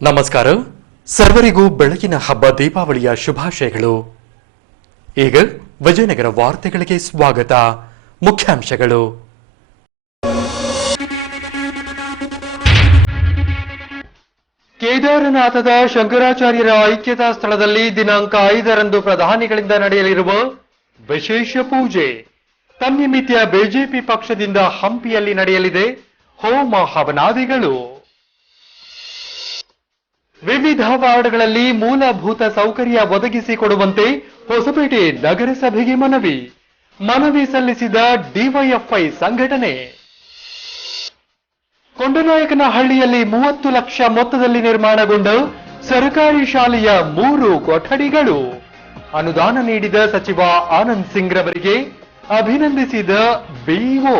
ನಮಸ್ಕಾರ. ಸರ್ವರಿಗೂ ಬೆಳಗಿನ ಹಬ್ಬ ದೀಪಾವಳಿಯ ಶುಭಾಶಯಗಳು. ಈಗ ವಿಜಯನಗರ ವಾರ್ತೆಗಳಿಗೆ ಸ್ವಾಗತ. ಮುಖ್ಯಾಂಶಗಳು. ಕೇದಾರನಾಥದ ಶಂಕರಾಚಾರ್ಯರ ಐಕ್ಯತಾ ಸ್ಥಳದಲ್ಲಿ ದಿನಾಂಕ 5ರಂದು ಪ್ರಧಾನಿಗಳಿಂದ ನಡೆಯಲಿರುವ ವಿಶೇಷ ಪೂಜೆ. ತನ್ನಿಮಿತ್ತ ಬಿಜೆಪಿ ಪಕ್ಷದಿಂದ ಹಂಪಿಯಲ್ಲಿ ನಡೆಯಲಿದೆ ಹೋಮ ಹವನಾದಿಗಳು. ವಿವಿಧ ವಾರ್ಡ್ಗಳಲ್ಲಿ ಮೂಲಭೂತ ಸೌಕರ್ಯ ಒದಗಿಸಿಕೊಡುವಂತೆ ಹೊಸಪೇಟೆ ನಗರಸಭೆಗೆ ಮನವಿ ಸಲ್ಲಿಸಿದ ಡಿವೈಎಫ್ಐ ಸಂಘಟನೆ. ಕೊಂಡನಾಯಕನಹಳ್ಳಿಯಲ್ಲಿ 30 ಲಕ್ಷ ಮೊತ್ತದಲ್ಲಿ ನಿರ್ಮಾಣಗೊಂಡ ಸರ್ಕಾರಿ ಶಾಲೆಯ 3 ಕೊಠಡಿಗಳು. ಅನುದಾನ ನೀಡಿದ ಸಚಿವ ಆನಂದ್ ಸಿಂಗ್ ರವರಿಗೆ ಅಭಿನಂದಿಸಿದ ಬಿಇಒ.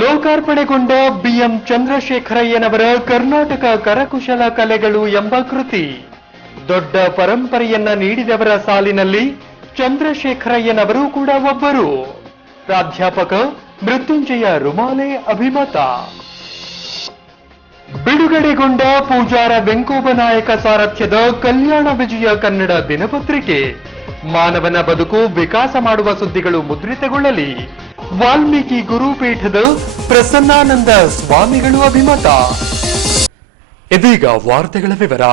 ಲೋಕಾರ್ಪಣೆಗೊಂಡ ಬಿಎಂ ಚಂದ್ರಶೇಖರಯ್ಯನವರ ಕರ್ನಾಟಕ ಕರಕುಶಲ ಕಲೆಗಳು ಎಂಬ ಕೃತಿ. ದೊಡ್ಡ ಪರಂಪರೆಯನ್ನ ನೀಡಿದವರ ಸಾಲಿನಲ್ಲಿ ಚಂದ್ರಶೇಖರಯ್ಯನವರು ಕೂಡ ಒಬ್ಬರು. ಪ್ರಾಧ್ಯಾಪಕ ಮೃತ್ಯುಂಜಯ ರುಮಾಲೆ ಅಭಿಮತ. ಬಿಡುಗಡೆಗೊಂಡ ಪೂಜಾರ ವೆಂಕೋಬನಾಯಕ ಸಾರಥ್ಯದ ಕಲ್ಯಾಣ ವಿಜಯ ಕನ್ನಡ ದಿನಪತ್ರಿಕೆ. ಮಾನವನ ಬದುಕು ವಿಕಾಸ ಮಾಡುವ ಸುದ್ದಿಗಳು ಮುದ್ರಿತಗೊಳ್ಳಲಿ. ವಾಲ್ಮೀಕಿ ಗುರುಪೀಠದ ಪ್ರಸನ್ನಾನಂದ ಸ್ವಾಮಿಗಳು ಅಭಿಮತ. ಇದೀಗ ವಾರ್ತೆಗಳ ವಿವರ.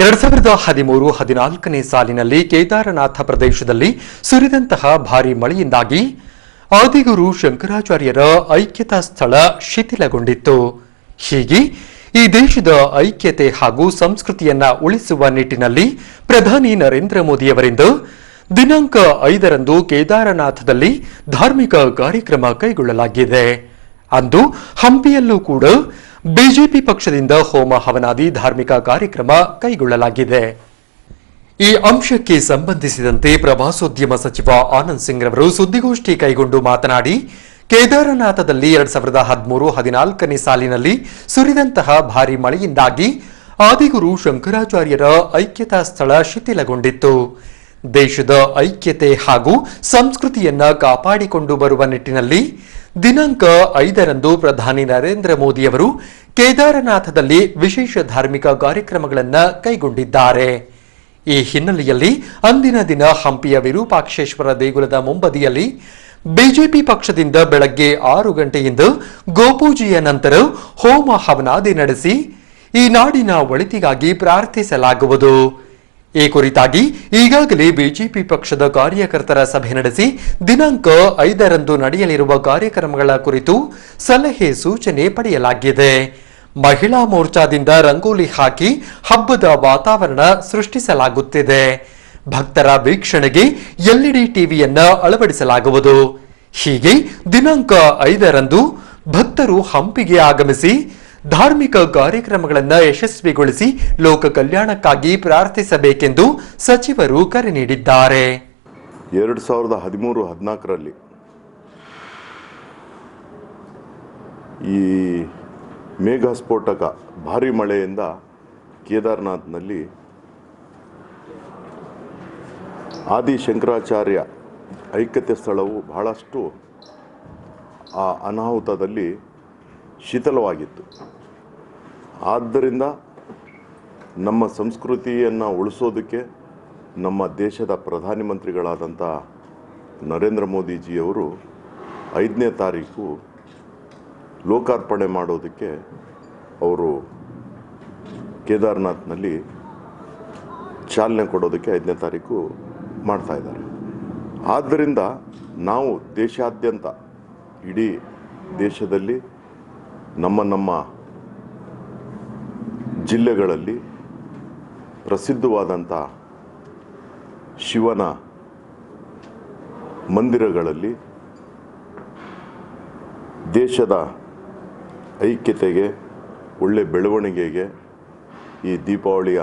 2013-14ನೇ ಸಾಲಿನಲ್ಲಿ ಕೇದಾರನಾಥ ಪ್ರದೇಶದಲ್ಲಿ ಸುರಿದಂತಹ ಭಾರೀ ಮಳೆಯಿಂದಾಗಿ ಆದಿಗುರು ಶಂಕರಾಚಾರ್ಯರ ಐಕ್ಯತಾ ಸ್ಥಳ ಶಿಥಿಲಗೊಂಡಿತ್ತು. ಹೀಗೆ ಈ ದೇಶದ ಐಕ್ಯತೆ ಹಾಗೂ ಸಂಸ್ಕೃತಿಯನ್ನ ಉಳಿಸುವ ನಿಟ್ಟಿನಲ್ಲಿ ಪ್ರಧಾನಿ ನರೇಂದ್ರ ಮೋದಿಯವರಿಂದ ದಿನಾಂಕ 5ರಂದು ಕೇದಾರನಾಥದಲ್ಲಿ ಧಾರ್ಮಿಕ ಕಾರ್ಯಕ್ರಮ ಕೈಗೊಳ್ಳಲಾಗಿದೆ. ಅಂದು ಹಂಪಿಯಲ್ಲೂ ಕೂಡ ಬಿಜೆಪಿ ಪಕ್ಷದಿಂದ ಹೋಮ ಹವನಾದಿ ಧಾರ್ಮಿಕ ಕಾರ್ಯಕ್ರಮ ಕೈಗೊಳ್ಳಲಾಗಿದೆ. ಈ ಅಂಶಕ್ಕೆ ಸಂಬಂಧಿಸಿದಂತೆ ಪ್ರವಾಸೋದ್ಯಮ ಸಚಿವ ಆನಂದ್ ಸಿಂಗ್ ರವರು ಸುದ್ದಿಗೋಷ್ಠಿ ಕೈಗೊಂಡು ಮಾತನಾಡಿ, ಕೇದಾರನಾಥದಲ್ಲಿ 2013-14ನೇ ಸಾಲಿನಲ್ಲಿ ಸುರಿದಂತಹ ಭಾರೀ ಮಳೆಯಿಂದಾಗಿ ಆದಿಗುರು ಶಂಕರಾಚಾರ್ಯರ ಐಕ್ಯತಾ ಸ್ಥಳ ಶಿಥಿಲಗೊಂಡಿತ್ತು. ದೇಶದ ಐಕ್ಯತೆ ಹಾಗೂ ಸಂಸ್ಕೃತಿಯನ್ನ ಕಾಪಾಡಿಕೊಂಡು ಬರುವ ನಿಟ್ಟಿನಲ್ಲಿ ದಿನಾಂಕ 5ರಂದು ಪ್ರಧಾನಿ ನರೇಂದ್ರ ಮೋದಿಯವರು ಕೇದಾರನಾಥದಲ್ಲಿ ವಿಶೇಷ ಧಾರ್ಮಿಕ ಕಾರ್ಯಕ್ರಮಗಳನ್ನು ಕೈಗೊಂಡಿದ್ದಾರೆ. ಈ ಹಿನ್ನೆಲೆಯಲ್ಲಿ ಅಂದಿನ ದಿನ ಹಂಪಿಯ ವಿರೂಪಾಕ್ಷೇಶ್ವರ ದೇಗುಲದ ಮುಂಬದಿಯಲ್ಲಿ ಬಿಜೆಪಿ ಪಕ್ಷದಿಂದ ಬೆಳಗ್ಗೆ 6 ಗಂಟೆಯಿಂದ ಗೋಪೂಜೆಯ ನಂತರ ಹೋಮ ಹವನಾದಿ ನಡೆಸಿ ಈ ನಾಡಿನ ಒಳಿತಿಗಾಗಿ ಪ್ರಾರ್ಥಿಸಲಾಗುವುದು. ಈ ಕುರಿತಾಗಿ ಈಗಾಗಲೇ ಬಿಜೆಪಿ ಪಕ್ಷದ ಕಾರ್ಯಕರ್ತರ ಸಭೆ ನಡೆಸಿ ದಿನಾಂಕ 5ರಂದು ನಡೆಯಲಿರುವ ಕಾರ್ಯಕ್ರಮಗಳ ಕುರಿತು ಸಲಹೆ ಸೂಚನೆ ಪಡೆಯಲಾಗಿದೆ. ಮಹಿಳಾ ಮೋರ್ಚಾದಿಂದ ರಂಗೋಲಿ ಹಾಕಿ ಹಬ್ಬದ ವಾತಾವರಣ ಸೃಷ್ಟಿಸಲಾಗುತ್ತಿದೆ. ಭಕ್ತರ ವೀಕ್ಷಣೆಗೆ ಎಲ್ಇಡಿ ಟಿವಿಯನ್ನ ಅಳವಡಿಸಲಾಗುವುದು. ಹೀಗೆ ದಿನಾಂಕ 5ರಂದು ಭಕ್ತರು ಹಂಪಿಗೆ ಆಗಮಿಸಿ ಧಾರ್ಮಿಕ ಕಾರ್ಯಕ್ರಮಗಳನ್ನು ಯಶಸ್ವಿಗೊಳಿಸಿ ಲೋಕ ಕಲ್ಯಾಣಕ್ಕಾಗಿ ಪ್ರಾರ್ಥಿಸಬೇಕೆಂದು ಸಚಿವರು ಕರೆ ನೀಡಿದ್ದಾರೆ. 2013-14ರಲ್ಲಿ ಈ ಮೇಘ ಸ್ಫೋಟಕ ಭಾರಿ ಮಳೆಯಿಂದ ಕೇದಾರನಾಥ್ನಲ್ಲಿ ಆದಿ ಶಂಕರಾಚಾರ್ಯ ಐಕ್ಯತೆ ಸ್ಥಳವು ಬಹಳಷ್ಟು ಆ ಅನಾಹುತದಲ್ಲಿ ಶಿಥಿಲವಾಗಿತ್ತು. ಆದ್ದರಿಂದ ನಮ್ಮ ಸಂಸ್ಕೃತಿಯನ್ನು ಉಳಿಸೋದಕ್ಕೆ ನಮ್ಮ ದೇಶದ ಪ್ರಧಾನಮಂತ್ರಿಗಳಾದಂಥ ನರೇಂದ್ರ ಮೋದಿಜಿಯವರು 5ನೇ ತಾರೀಕು ಲೋಕಾರ್ಪಣೆ ಮಾಡೋದಕ್ಕೆ ಅವರು ಕೇದಾರನಾಥ್ನಲ್ಲಿ ಚಾಲನೆ ಕೊಡೋದಕ್ಕೆ 5ನೇ ತಾರೀಕು ಮಾಡ್ತಾಯಿದ್ದಾರೆ. ಆದ್ದರಿಂದ ನಾವು ದೇಶಾದ್ಯಂತ ಇಡೀ ದೇಶದಲ್ಲಿ ನಮ್ಮ ಜಿಲ್ಲೆಗಳಲ್ಲಿ ಪ್ರಸಿದ್ಧವಾದಂಥ ಶಿವನ ಮಂದಿರಗಳಲ್ಲಿ ದೇಶದ ಐಕ್ಯತೆಗೆ ಒಳ್ಳೆ ಬೆಳವಣಿಗೆಗೆ ಈ ದೀಪಾವಳಿಯ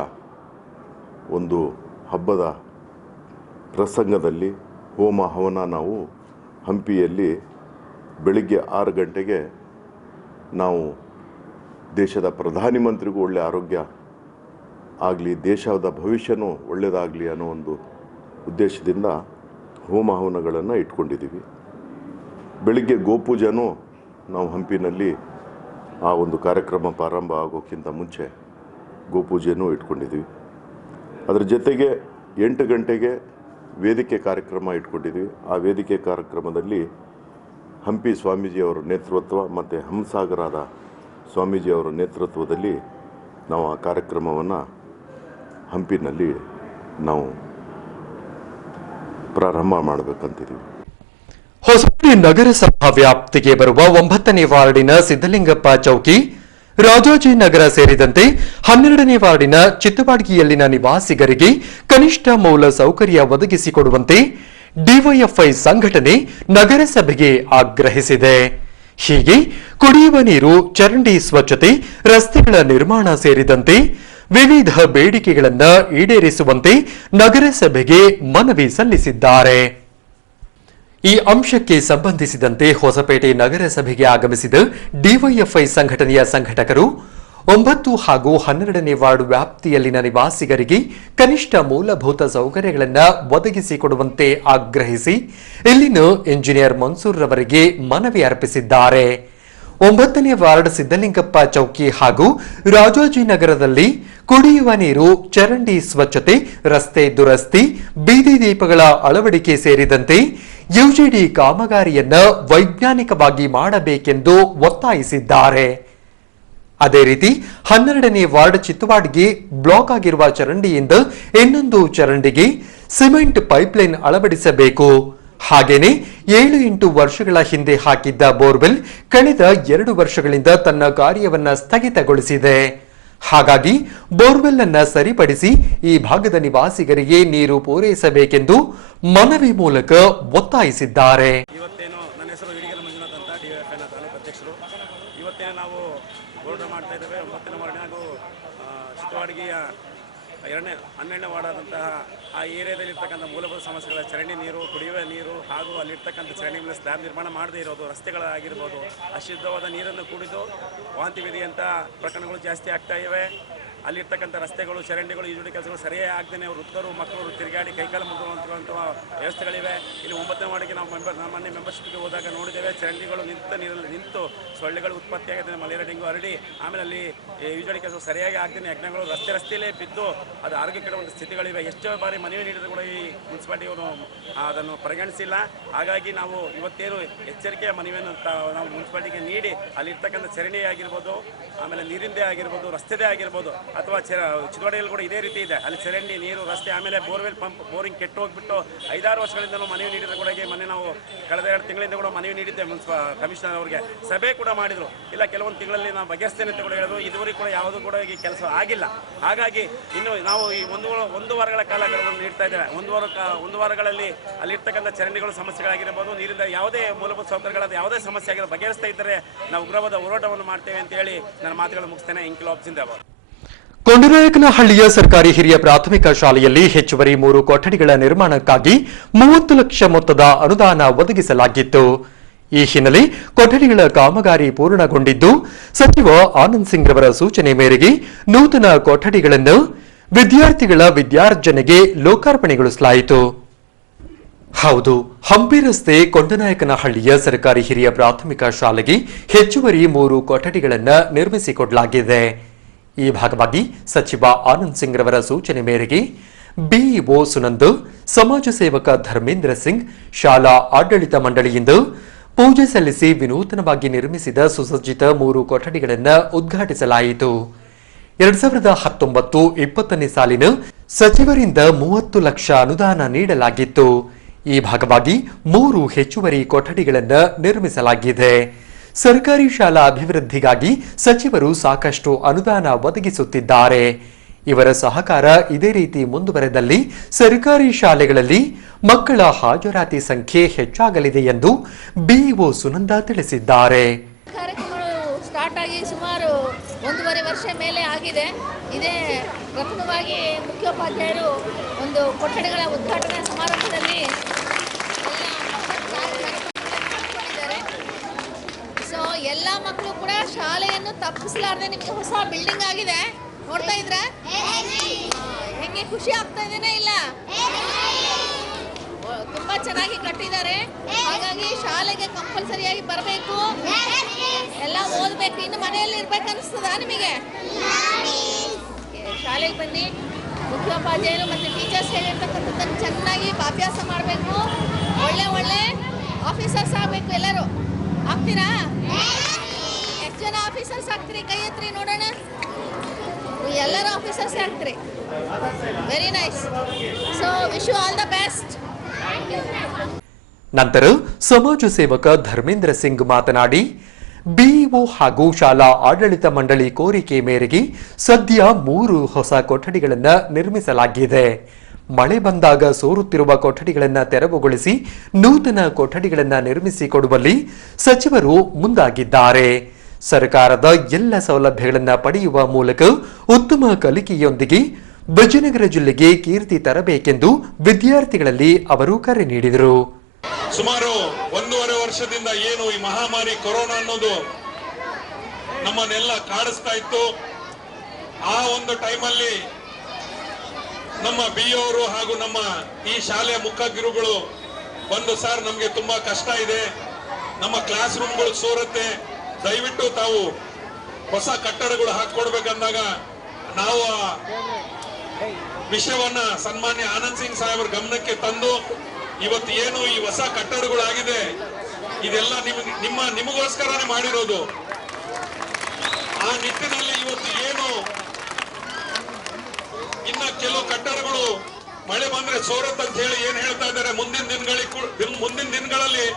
ಒಂದು ಹಬ್ಬದ ಪ್ರಸಂಗದಲ್ಲಿ ಹೋಮ ಹವನ ನಾವು ಹಂಪಿಯಲ್ಲಿ ಬೆಳಿಗ್ಗೆ 6 ಗಂಟೆಗೆ ನಾವು ದೇಶದ ಪ್ರಧಾನಮಂತ್ರಿಗೂ ಒಳ್ಳೆಯ ಆರೋಗ್ಯ ಆಗಲಿ, ದೇಶದ ಭವಿಷ್ಯನೂ ಒಳ್ಳೆಯದಾಗಲಿ ಅನ್ನೋ ಒಂದು ಉದ್ದೇಶದಿಂದ ಹೋಮ ಹವನಗಳನ್ನು ಇಟ್ಕೊಂಡಿದ್ದೀವಿ. ಬೆಳಿಗ್ಗೆ ಗೋಪೂಜೆನೂ ನಾವು ಹಂಪಿನಲ್ಲಿ ಆ ಒಂದು ಕಾರ್ಯಕ್ರಮ ಪ್ರಾರಂಭ ಆಗೋಕ್ಕಿಂತ ಮುಂಚೆ ಗೋಪೂಜೆಯೂ ಇಟ್ಕೊಂಡಿದ್ವಿ. ಅದರ ಜೊತೆಗೆ 8 ಗಂಟೆಗೆ ವೇದಿಕೆ ಕಾರ್ಯಕ್ರಮ ಇಟ್ಕೊಂಡಿದ್ವಿ. ಆ ವೇದಿಕೆ ಕಾರ್ಯಕ್ರಮದಲ್ಲಿ ಹಂಪಿ ಸ್ವಾಮೀಜಿಯವರ ನೇತೃತ್ವ ಮತ್ತು ಹಂಸಾಗರದ ಸ್ವಾಮೀಜಿಯವರ ನೇತೃತ್ವದಲ್ಲಿ ನಾವು ಆ ಕಾರ್ಯಕ್ರಮವನ್ನು ಹಂಪಿನಲ್ಲಿ ನಾವು ಪ್ರಾರಂಭ ಮಾಡಬೇಕಂತಿದ್ದೀವಿ. ಹೊಸಪೇಟೆ ನಗರಸಭಾ ವ್ಯಾಪ್ತಿಗೆ ಬರುವ 9ನೇ ವಾರ್ಡಿನ ಸಿದ್ದಲಿಂಗಪ್ಪ ಚೌಕಿ, ರಾಜಾಜಿನಗರ ಸೇರಿದಂತೆ 12ನೇ ವಾರ್ಡಿನ ಚಿತ್ತವಾಡ್ಗಿಯಲ್ಲಿನ ನಿವಾಸಿಗರಿಗೆ ಕನಿಷ್ಠ ಮೂಲ ಸೌಕರ್ಯ ಒದಗಿಸಿಕೊಡುವಂತೆ ಡಿವೈಎಫ್ಐ ಸಂಘಟನೆ ನಗರಸಭೆಗೆ ಆಗ್ರಹಿಸಿದೆ. ಹೀಗೆ ಕುಡಿಯುವ ನೀರು, ಚರಂಡಿ ಸ್ವಚ್ಛತೆ, ರಸ್ತೆಗಳ ನಿರ್ಮಾಣ ಸೇರಿದಂತೆ ವಿವಿಧ ಬೇಡಿಕೆಗಳನ್ನು ಈಡೇರಿಸುವಂತೆ ನಗರಸಭೆಗೆ ಮನವಿ ಸಲ್ಲಿಸಿದ್ದಾರೆ. ಈ ಅಂಶಕ್ಕೆ ಸಂಬಂಧಿಸಿದಂತೆ ಹೊಸಪೇಟೆ ನಗರಸಭೆಗೆ ಆಗಮಿಸಿದ ಡಿವೈಎಫ್ಐ ಸಂಘಟನೆಯ ಸಂಘಟಕರು 9 ಹಾಗೂ 12ನೇ ವಾರ್ಡ್ ವ್ಯಾಪ್ತಿಯಲ್ಲಿನ ನಿವಾಸಿಗರಿಗೆ ಕನಿಷ್ಠ ಮೂಲಭೂತ ಸೌಕರ್ಯಗಳನ್ನು ಒದಗಿಸಿಕೊಡುವಂತೆ ಆಗ್ರಹಿಸಿ ಇಲ್ಲಿನ ಇಂಜಿನಿಯರ್ ಮನ್ಸೂರ್ ರವರಿಗೆ ಮನವಿ ಅರ್ಪಿಸಿದ್ದಾರೆ. 9ನೇ ವಾರ್ಡ್ ಸಿದ್ದಲಿಂಗಪ್ಪ ಚೌಕಿ ಹಾಗೂ ರಾಜಾಜಿನಗರದಲ್ಲಿ ಕುಡಿಯುವ ನೀರು, ಚರಂಡಿ ಸ್ವಚ್ಛತೆ, ರಸ್ತೆ ದುರಸ್ತಿ, ಬೀದಿ ದೀಪಗಳ ಅಳವಡಿಕೆ ಸೇರಿದಂತೆ ಯುಜಿಡಿ ಕಾಮಗಾರಿಯನ್ನ ವೈಜ್ಞಾನಿಕವಾಗಿ ಮಾಡಬೇಕೆಂದು ಒತ್ತಾಯಿಸಿದ್ದಾರೆ. ಅದೇ ರೀತಿ 12ನೇ ವಾರ್ಡ್ ಚಿತ್ತವಾಡ್ಗಿ ಬ್ಲಾಕ್ ಆಗಿರುವ ಚರಂಡಿಯಿಂದ ಇನ್ನೊಂದು ಚರಂಡಿಗೆ ಸಿಮೆಂಟ್ ಪೈಪ್ಲೈನ್ ಅಳವಡಿಸಬೇಕು. ಹಾಗೇನೆ 7-8 ವರ್ಷಗಳ ಹಿಂದೆ ಹಾಕಿದ್ದ ಬೋರ್ವೆಲ್ ಕಳೆದ 2 ವರ್ಷಗಳಿಂದ ತನ್ನ ಕಾರ್ಯವನ್ನ ಸ್ಥಗಿತಗೊಳಿಸಿದೆ. ಹಾಗಾಗಿ ಬೋರ್ವೆಲ್ ಅನ್ನ ಸರಿಪಡಿಸಿ ಈ ಭಾಗದ ನಿವಾಸಿಗರಿಗೆ ನೀರು ಪೂರೈಸಬೇಕೆಂದು ಮನವಿ ಮೂಲಕ ಒತ್ತಾಯಿಸಿದ್ದಾರೆ. ಇವತ್ತೇನು ನನ್ನ ಹೆಸರು ಹಿಡಿಗರ ಮಂಜುನಾಥ್ ಅಂತ, ಡಿವೈಎಫ್ಐನ ತಾಲೂಕು ಅಧ್ಯಕ್ಷರು. ಇವತ್ತೇನು ನಾವು ಹೋರಾಟ ಮಾಡ್ತಾ ಇದ್ದೇವೆ 9ನೇ ವಾರ್ಡ್ ಹಾಗೂ ಚಿತ್ತವಾಡ್ಗಿಯ 12ನೇ ವಾರ್ಡ್ ಆದಂತಹ ಆ ಏರಿಯಾದಲ್ಲಿರ್ತಕ್ಕಂಥ ಮೂಲಭೂತ ಸಮಸ್ಯೆಗಳ ಚರಂಡಿ ನೀರು, ಕುಡಿಯುವ ನೀರು ಹಾಗೂ ಅಲ್ಲಿರ್ತಕ್ಕಂಥ ಚರಂಡಿ ಮೇಲೆ ಸ್ಲ್ಯಾಬ್ ನಿರ್ಮಾಣ ಮಾಡದೇ ಇರೋದು, ರಸ್ತೆಗಳಾಗಿರ್ಬೋದು, ಅಶುದ್ಧವಾದ ನೀರನ್ನು ಕುಡಿದು ವಾಂತಿ ಭೇದಿಯಂಥ ಪ್ರಕರಣಗಳು ಜಾಸ್ತಿ ಆಗ್ತಾ ಇವೆ. ಅಲ್ಲಿರ್ತಕ್ಕಂಥ ರಸ್ತೆಗಳು, ಚರಂಡಿಗಳು, ಈಜುಡಿ ಕೆಲಸಗಳು ಸರಿಯೇ ಆಗದೇ ಅವರು ವೃದ್ಧರು, ಮಕ್ಕಳು ತಿರುಗಾಡಿ ಕೈಕಾಲು ಮುಗಿದುವಂಥ ವ್ಯವಸ್ಥೆಗಳಿವೆ. ಇಲ್ಲಿ 9ನೇ ವಾರ್ಡಿಗೆ ನಾವು ನಮ್ಮನ್ನೇ ಮೆಂಬರ್ಶಿಪ್ಗೆ ಹೋದಾಗ ನೋಡಿದ್ದೇವೆ, ಚರಂಡಿಗಳು ನೀರಲ್ಲಿ ನಿಂತು ಸೊಳ್ಳೆಗಳು ಉತ್ಪತ್ತಿಯಾಗಿದೆ, ಮಲೇರಿಯಾ, ಡೆಂಗು ಹರಡಿ ಆಮೇಲೆ ಅಲ್ಲಿ ಈಜುಡಿ ಕೆಲಸ ಸರಿಯಾಗಿ ಆಗದೇ ಯಜ್ಞಗಳು ರಸ್ತೆಯಲ್ಲೇ ಬಿದ್ದು ಅದು ಆರೋಗ್ಯ ಕೆಡುವಂಥ ಸ್ಥಿತಿಗಳಿವೆ. ಎಷ್ಟೋ ಬಾರಿ ಮನವಿ ನೀಡಿದರೂ ಕೂಡ ಈ ಮುನ್ಸಿಪಾಲಿಟಿಯವರು ಅದನ್ನು ಪರಿಗಣಿಸಿಲ್ಲ. ಹಾಗಾಗಿ ನಾವು ಇವತ್ತೇನು ಎಚ್ಚರಿಕೆಯ ಮನವಿಯನ್ನು ನಾವು ಮುನ್ಸಿಪಾಲಿಟಿಗೆ ನೀಡಿ ಅಲ್ಲಿರ್ತಕ್ಕಂಥ ಚರಂಡಿ ಆಗಿರ್ಬೋದು, ಆಮೇಲೆ ನೀರಿಂದೇ ಆಗಿರ್ಬೋದು, ರಸ್ತೆದೇ ಆಗಿರ್ಬೋದು, ಅಥವಾ ಚಿತ್ತವಾಡಿಯಲ್ಲಿ ಕೂಡ ಇದೇ ರೀತಿ ಇದೆ. ಅಲ್ಲಿ ಚರಂಡಿ ನೀರು, ರಸ್ತೆ, ಆಮೇಲೆ ಬೋರ್ವೆಲ್ ಪಂಪ್, ಬೋರಿಂಗ್ ಕೆಟ್ಟು ಹೋಗ್ಬಿಟ್ಟು 5-6 ವರ್ಷಗಳಿಂದ ಮನವಿ ನೀಡಿದ ಕೂಡ ಮೊನ್ನೆ ನಾವು ಕಳೆದ 2 ತಿಂಗಳಿಂದ ಕೂಡ ಮನವಿ ನೀಡಿದ್ದೆ ಕಮಿಷನರ್ ಅವರಿಗೆ. ಸಭೆ ಕೂಡ ಮಾಡಿದ್ರು, ಇಲ್ಲ ಕೆಲವೊಂದು ತಿಂಗಳಲ್ಲಿ ನಾವು ಬಗೆಹರಿಸ್ತೇನೆ ಅಂತ ಕೂಡ ಹೇಳಿದ್ರು. ಇದುವರೆಗೂ ಕೂಡ ಯಾವುದೂ ಕೂಡ ಈ ಕೆಲಸ ಆಗಿಲ್ಲ. ಹಾಗಾಗಿ ಇನ್ನು ನಾವು ಈ ಒಂದು ವಾರಗಳ ಕಾಲ ನೀಡ್ತಾ ಇದ್ದೇವೆ. ಒಂದು ವಾರಗಳಲ್ಲಿ ಅಲ್ಲಿರ್ತಕ್ಕಂಥ ಚರಂಡಿಗಳು ಸಮಸ್ಯೆಗಳಾಗಿರ್ಬೋದು, ನೀರಿಂದ ಯಾವುದೇ ಮೂಲಭೂತ ಸೌಕರ್ಯಗಳಾದ ಯಾವುದೇ ಸಮಸ್ಯೆ ಆಗಿರೋ ಬಗೆಹರಿಸ್ತಾ ಇದ್ದರೆ ನಾವು ಉಗ್ರವಾದ ಹೋರಾಟವನ್ನು ಮಾಡ್ತೇವೆ ಅಂತ ಹೇಳಿ ನನ್ನ ಮಾತುಗಳನ್ನು ಮುಗಿಸ್ತೇನೆ. ಇನ್ಕಿಲಾಬ್ ಜಿಂದಾಬಾದ್. ಕೊಂಡನಾಯಕನಹಳ್ಳಿಯ ಸರ್ಕಾರಿ ಹಿರಿಯ ಪ್ರಾಥಮಿಕ ಶಾಲೆಯಲ್ಲಿ ಹೆಚ್ಚುವರಿ 3 ಕೊಠಡಿಗಳ ನಿರ್ಮಾಣಕ್ಕಾಗಿ 30 ಲಕ್ಷ ಮೊತ್ತದ ಅನುದಾನ ಒದಗಿಸಲಾಗಿತ್ತು. ಈ ಹಿನ್ನೆಲೆ ಕೊಠಡಿಗಳ ಕಾಮಗಾರಿ ಪೂರ್ಣಗೊಂಡಿದ್ದು, ಸಚಿವ ಆನಂದ್ ಸಿಂಗ್ ರವರ ಸೂಚನೆ ಮೇರೆಗೆ ನೂತನ ಕೊಠಡಿಗಳನ್ನು ವಿದ್ಯಾರ್ಥಿಗಳ ವಿದ್ಯಾರ್ಜನೆಗೆ ಲೋಕಾರ್ಪಣೆಗೊಳಿಸಲಾಯಿತು. ಹೌದು, ಹಂಪಿ ರಸ್ತೆ ಕೊಂಡನಾಯಕನಹಳ್ಳಿಯ ಸರ್ಕಾರಿ ಹಿರಿಯ ಪ್ರಾಥಮಿಕ ಶಾಲೆಗೆ ಹೆಚ್ಚುವರಿ 3 ಕೊಠಡಿಗಳನ್ನು ನಿರ್ಮಿಸಿಕೊಡಲಾಗಿದೆ. ಈ ಭಾಗವಾಗಿ ಸಚಿವ ಆನಂದ್ ಸಿಂಗ್ ರವರ ಸೂಚನೆ ಮೇರೆಗೆ ಬಿಇಒ ಸುನಂದ್, ಸಮಾಜ ಸೇವಕ ಧರ್ಮೇಂದ್ರ ಸಿಂಗ್, ಶಾಲಾ ಆಡಳಿತ ಮಂಡಳಿಯಿಂದ ಪೂಜೆ ಸಲ್ಲಿಸಿ ವಿನೂತನವಾಗಿ ನಿರ್ಮಿಸಿದ ಸುಸಜ್ಜಿತ 3 ಕೊಠಡಿಗಳನ್ನು ಉದ್ಘಾಟಿಸಲಾಯಿತು. 2019-20ನೇ ಸಾಲಿನ ಸಚಿವರಿಂದ 30 ಲಕ್ಷ ಅನುದಾನ ನೀಡಲಾಗಿತ್ತು. ಈ ಭಾಗವಾಗಿ 3 ಹೆಚ್ಚುವರಿ ಕೊಠಡಿಗಳನ್ನು ನಿರ್ಮಿಸಲಾಗಿದೆ. ಸರ್ಕಾರಿ ಶಾಲಾ ಅಭಿವೃದ್ಧಿಗಾಗಿ ಸಚಿವರು ಸಾಕಷ್ಟು ಅನುದಾನ ಒದಗಿಸುತ್ತಿದ್ದಾರೆ. ಇವರ ಸಹಕಾರ ಇದೇ ರೀತಿ ಮುಂದುವರೆದಲ್ಲಿ ಸರ್ಕಾರಿ ಶಾಲೆಗಳಲ್ಲಿ ಮಕ್ಕಳ ಹಾಜರಾತಿ ಸಂಖ್ಯೆ ಹೆಚ್ಚಾಗಲಿದೆ ಎಂದು ಬಿಇಒ ಸುನಂದ ತಿಳಿಸಿದ್ದಾರೆ. ಕಾರ್ಯಕ್ರಮಗಳು ಸ್ಟಾರ್ಟ್ ಆಗಿ ಸುಮಾರು 1.5 ವರ್ಷ ಮೇಲೆ ಆಗಿದೆ. ಇದೇ ಪ್ರಥಮವಾಗಿ ಮುಖ್ಯೋಪಾಧ್ಯಾಯರು ಒಂದು ಕೊಠಡಿಗಳ ಉದ್ಘಾಟನಾ ಸಮಾರಂಭದಲ್ಲಿ ಎಲ್ಲ ಮಕ್ಕಳು ಕೂಡ ಶಾಲೆಯನ್ನು ತಪ್ಪಿಸಲಾರದೆ ನಿಮಗೆ ಹೊಸ ಬಿಲ್ಡಿಂಗ್ ಆಗಿದೆ, ನೋಡ್ತಾ ಇದ್ರೆ ಹೆಂಗೆ ಖುಷಿ ಆಗ್ತಾ ಇದೆನಾ? ಇಲ್ಲ, ತುಂಬಾ ಚೆನ್ನಾಗಿ ಕಟ್ಟಿದ್ದಾರೆ. ಹಾಗಾಗಿ ಶಾಲೆಗೆ ಕಂಪಲ್ಸರಿಯಾಗಿ ಬರಬೇಕು. ಎಲ್ಲ ಓದ್ಬೇಕು, ಇನ್ನು ಮನೆಯಲ್ಲಿ ಇರ್ಬೇಕು ಅನಿಸ್ತದ ನಿಮಗೆ? ಶಾಲೆಗೆ ಬನ್ನಿ, ಮುಖ್ಯೋಪಾಧ್ಯಾಯರು ಮತ್ತು ಟೀಚರ್ಸ್ ಹೇಳಿರ್ತಕ್ಕಂಥದ್ದನ್ನು ಚೆನ್ನಾಗಿ ಅಭ್ಯಾಸ ಮಾಡಬೇಕು. ಒಳ್ಳೆ ಆಫೀಸರ್ಸ್ ಆಗಬೇಕು. ಎಲ್ಲರೂ ಆಗ್ತೀರಾ? ಎಷ್ಟು ಜನ ಆಫೀಸರ್ಸ್ ಆಗ್ತೀರಿ? ಕೈ ಎತ್ರಿ ನೋಡೋಣ. ಎಲ್ಲರೂ ಆಫೀಸರ್ಸ್ ಆಗ್ತೀರಿ. Very nice. So wish you all the best. ನಂತರ ಸಮಾಜ ಸೇವಕ ಧರ್ಮೇಂದ್ರ ಸಿಂಗ್ ಮಾತನಾಡಿ, ಬಿಇಒ ಹಾಗೂ ಶಾಲಾ ಆಡಳಿತ ಮಂಡಳಿ ಕೋರಿಕೆ ಮೇರೆಗೆ ಸದ್ಯ 3 ಹೊಸ ಕೊಠಡಿಗಳನ್ನು ನಿರ್ಮಿಸಲಾಗಿದೆ. ಮಳೆ ಬಂದಾಗ ಸೋರುತ್ತಿರುವ ಕೊಠಡಿಗಳನ್ನು ತೆರವುಗೊಳಿಸಿ ನೂತನ ಕೊಠಡಿಗಳನ್ನು ನಿರ್ಮಿಸಿಕೊಡುವಲ್ಲಿ ಸಚಿವರು ಮುಂದಾಗಿದ್ದಾರೆ. ಸರ್ಕಾರದ ಎಲ್ಲ ಸೌಲಭ್ಯಗಳನ್ನು ಪಡೆಯುವ ಮೂಲಕ ಉತ್ತಮ ಕಲಿಕೆಯೊಂದಿಗೆ ವಿಜಯನಗರ ಜಿಲ್ಲೆಗೆ ಕೀರ್ತಿ ತರಬೇಕೆಂದು ವಿದ್ಯಾರ್ಥಿಗಳಲ್ಲಿ ಅವರು ಕರೆ ನೀಡಿದರು. ಸುಮಾರು 1.5 ವರ್ಷದಿಂದ ಏನು ಈ ಮಹಾಮಾರಿ ಕೊರೋನಾ ಅನ್ನೋದು ನಮ್ಮನ್ನೆಲ್ಲ ಕಾಡಿಸ್ತಾ ಇತ್ತು, ಆ ಒಂದು ಟೈಮಲ್ಲಿ ನಮ್ಮ ಬಿಇಒರು ಹಾಗೂ ನಮ್ಮ ಈ ಶಾಲೆಯ ಮುಖ್ಯ ಗುರುಗಳು ಬಂದು, ಸರ್ ನಮಗೆ ತುಂಬಾ ಕಷ್ಟ ಇದೆ, ನಮ್ಮ ಕ್ಲಾಸ್ ರೂಮ್ಗಳು ಸೋರುತ್ತೆ, ದಯವಿಟ್ಟು ತಾವು ಹೊಸ ಕಟ್ಟಡಗಳು ಹಾಕೊಡ್ಬೇಕಂದಾಗ ನಾವು ಆ ವಿಷಯವನ್ನ ಸನ್ಮಾನ್ಯ ಆನಂದ್ ಸಿಂಗ್ ಸಾಹೇಬ್ರ ಗಮನಕ್ಕೆ ತಂದು ಇವತ್ತು ಏನು ಈ ಹೊಸ ಕಟ್ಟಡಗಳಾಗಿದೆ ಇದೆಲ್ಲ ನಿಮಗೋಸ್ಕರನೇ ಮಾಡಿರೋದು. ಆ ನಿಟ್ಟಿನಲ್ಲಿ ಇವತ್ತು ಏನು ಇನ್ನ ಕೆಲವು ಕಟ್ಟಡಗಳು ಮಳೆ ಬಂದ್ರೆ ಸೋರತ್ ಅಂತ ಹೇಳಿ ಏನ್ ಹೇಳ್ತಾ ಇದ್ದಾರೆ, ಮುಂದಿನ ದಿನಗಳಲ್ಲಿ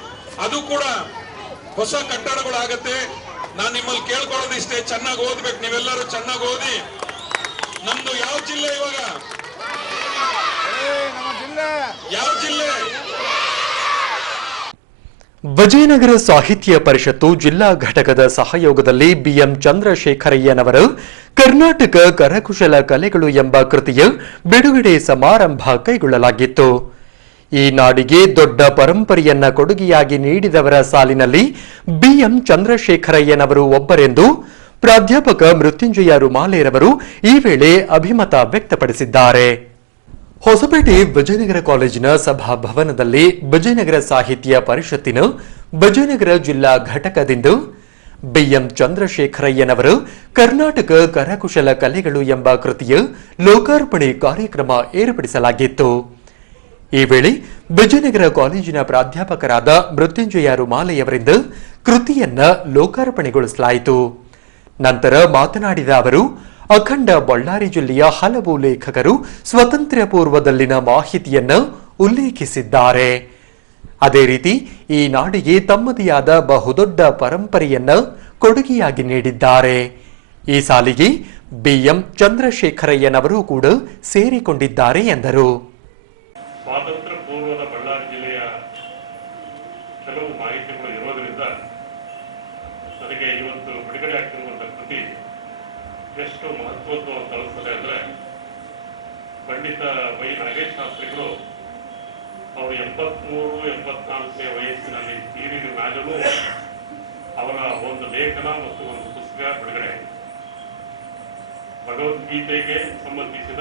ಅದು ಕೂಡ ಹೊಸ ಕಟ್ಟಡಗಳಾಗತ್ತೆ. ನಾನು ನಿಮ್ಮಲ್ಲಿ ಕೇಳ್ಕೊಳ್ಳೋದು ಇಷ್ಟೇ, ಚೆನ್ನಾಗಿ ಓದ್ಬೇಕು, ನೀವೆಲ್ಲರೂ ಚೆನ್ನಾಗಿ ಓದಿ. ನಮ್ದು ಯಾವ ಜಿಲ್ಲೆ ಇವಾಗ? ಯಾವ ಜಿಲ್ಲೆ? ವಿಜಯನಗರ ಸಾಹಿತ್ಯ ಪರಿಷತ್ತು ಜಿಲ್ಲಾ ಘಟಕದ ಸಹಯೋಗದಲ್ಲಿ ಬಿಎಂ ಚಂದ್ರಶೇಖರಯ್ಯನವರು ಕರ್ನಾಟಕ ಕರಕುಶಲ ಕಲೆಗಳು ಎಂಬ ಕೃತಿಯ ಬಿಡುಗಡೆ ಸಮಾರಂಭ ಕೈಗೊಳ್ಳಲಾಗಿತ್ತು. ಈ ನಾಡಿಗೆ ದೊಡ್ಡ ಪರಂಪರೆಯನ್ನ ಕೊಡುಗೆಯಾಗಿ ನೀಡಿದವರ ಸಾಲಿನಲ್ಲಿ ಬಿಎಂ ಚಂದ್ರಶೇಖರಯ್ಯನವರು ಒಬ್ಬರೆಂದು ಪ್ರಾಧ್ಯಾಪಕ ಮೃತ್ಯುಂಜಯ ರುಮಾಲೇರವರು ಈ ವೇಳೆ ಅಭಿಮತ ವ್ಯಕ್ತಪಡಿಸಿದ್ದಾರೆ. ಹೊಸಪೇಟೆ ವಿಜಯನಗರ ಕಾಲೇಜಿನ ಸಭಾಭವನದಲ್ಲಿ ವಿಜಯನಗರ ಸಾಹಿತ್ಯ ಪರಿಷತ್ತಿನ ವಿಜಯನಗರ ಜಿಲ್ಲಾ ಘಟಕದಿಂದ ಬಿಎಂ ಚಂದ್ರಶೇಖರಯ್ಯನವರು ಕರ್ನಾಟಕ ಕರಕುಶಲ ಕಲೆಗಳು ಎಂಬ ಕೃತಿಯ ಲೋಕಾರ್ಪಣೆ ಕಾರ್ಯಕ್ರಮ ಏರ್ಪಡಿಸಲಾಗಿತ್ತು. ಈ ವೇಳೆ ವಿಜಯನಗರ ಕಾಲೇಜಿನ ಪ್ರಾಧ್ಯಾಪಕರಾದ ಮೃತ್ಯುಂಜಯ ರುಮಾಲೆಯವರಿಂದ ಕೃತಿಯನ್ನ ಲೋಕಾರ್ಪಣೆಗೊಳಿಸಲಾಯಿತು. ನಂತರ ಮಾತನಾಡಿದ ಅವರು, ಅಖಂಡ ಬಳ್ಳಾರಿ ಜಿಲ್ಲೆಯ ಹಲವು ಲೇಖಕರು ಸ್ವಾತಂತ್ರ್ಯ ಪೂರ್ವದಲ್ಲಿನ ಮಾಹಿತಿಯನ್ನು ಉಲ್ಲೇಖಿಸಿದ್ದಾರೆ. ಅದೇ ರೀತಿ ಈ ನಾಡಿಗೆ ತಮ್ಮದೇ ಆದ ಬಹುದೊಡ್ಡ ಪರಂಪರೆಯನ್ನ ಕೊಡುಗೆಯಾಗಿ ನೀಡಿದ್ದಾರೆ. ಈ ಸಾಲಿಗೆ ಬಿಎಂ ಚಂದ್ರಶೇಖರಯ್ಯನವರು ಕೂಡ ಸೇರಿಕೊಂಡಿದ್ದಾರೆ ಎಂದರು. ಸ್ವಾತಂತ್ರ್ಯ ಪೂರ್ವದ ಬಳ್ಳಾರಿ ಜಿಲ್ಲೆಯ ಕೆಲವು ಮಾಹಿತಿಗಳು ಇರೋದರಿಂದ ನನಗೆ ಇವತ್ತು ಬಿಡುಗಡೆ ಆಗ್ತಿರುವಂತಹ ಕೃತಿ ಎಷ್ಟು ಮಹತ್ವವನ್ನು ತಲುಪಿಸುತ್ತದೆ ಅಂದ್ರೆ, ಪಂಡಿತ ವೈ ನಾಗೇಶ್ ಶಾಸ್ತ್ರಿಗಳು ಅವರು 83-84ನೇ ವಯಸ್ಸಿನಲ್ಲಿ ತೀರಿದ ಮ್ಯಾಲೂ ಅವರ ಒಂದು ಲೇಖನ ಮತ್ತು ಒಂದು ಪುಸ್ತಕ ಬಿಡುಗಡೆ. ಭಗವದ್ಗೀತೆಗೆ ಸಂಬಂಧಿಸಿದ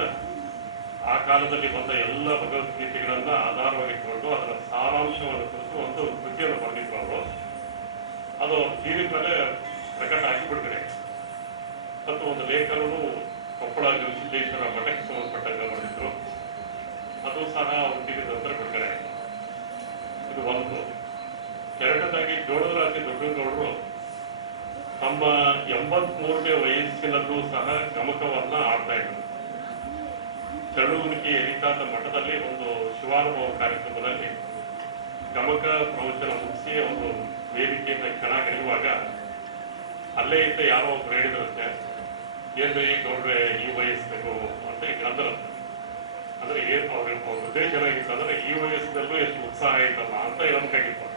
ಆ ಕಾಲದಲ್ಲಿ ಬಂದ ಎಲ್ಲ ಭಗವದ್ಗೀತೆಗಳನ್ನ ಆಧಾರವಾಗಿಟ್ಟುಕೊಂಡು ಅದರ ಸಾರಾಂಶವನ್ನು ಕುರಿತು ಒಂದು ಕೃತಿಯನ್ನು ಬರೆದಿದ್ರು ಅವರು. ಅದು ತೀರಿದ ಮೇಲೆ ಪ್ರಕಟ ಆಗಿ ಬಿಡುಗಡೆ. ಮತ್ತು ಒಂದು ಲೇಖನವು ಕೊಪ್ಪಳ ಸಿದ್ದೇಶ್ವರ ಮಠಕ್ಕೆ ಸಂಬಂಧಪಟ್ಟಂಗೆ ಬರೆದಿದ್ರು, ಅದು ಸಹ ಅವರು ತೀರಿದ ನಂತರ ಬಿಡುಗಡೆ. ಇದು ಒಂದು. ಎರಡನೇದಾಗಿ ಜೋಳದರಾಜಿ ದೊಡ್ಡಗೌಡರು ತಮ್ಮ 83ನೇ ವಯಸ್ಸಿನಲ್ಲೂ ಸಹ ಗಮಕವನ್ನ ಆಡ್ತಾ ಇದ್ರು. ಚಳುವಳಿಕೆ ಎರಿತಾದ ಮಠದಲ್ಲಿ ಒಂದು ಶಿವಾನುಭವ ಕಾರ್ಯಕ್ರಮದಲ್ಲಿ ಗಮಕ ಪ್ರವಚನ ಮುಗಿಸಿ ಒಂದು ವೇದಿಕೆಯಿಂದ ಕೆಳಗಿರುವಾಗ ಅಲ್ಲೇ ಇದ್ದ ಯಾರೋ ಒಬ್ರು ಹೇಳಿದ್ರಂತೆ, ಏನ್ರಿ ಗೌಡ್ರೆ ಈ ವಯಸ್ಸು ಅಂತ ಅಂದ್ರಂತೆ. ಅಂದ್ರೆ ಏನ್ ಅವ್ರ ಉದ್ದೇಶ ಏನಾಗಿತ್ತು ಅಂದ್ರೆ, ಈ ವಯಸ್ಸಿನಲ್ಲೂ ಎಷ್ಟು ಉತ್ಸಾಹ ಐತಲ್ಲ ಅಂತ ನಂಬಿಕಾಗಿತ್ತು.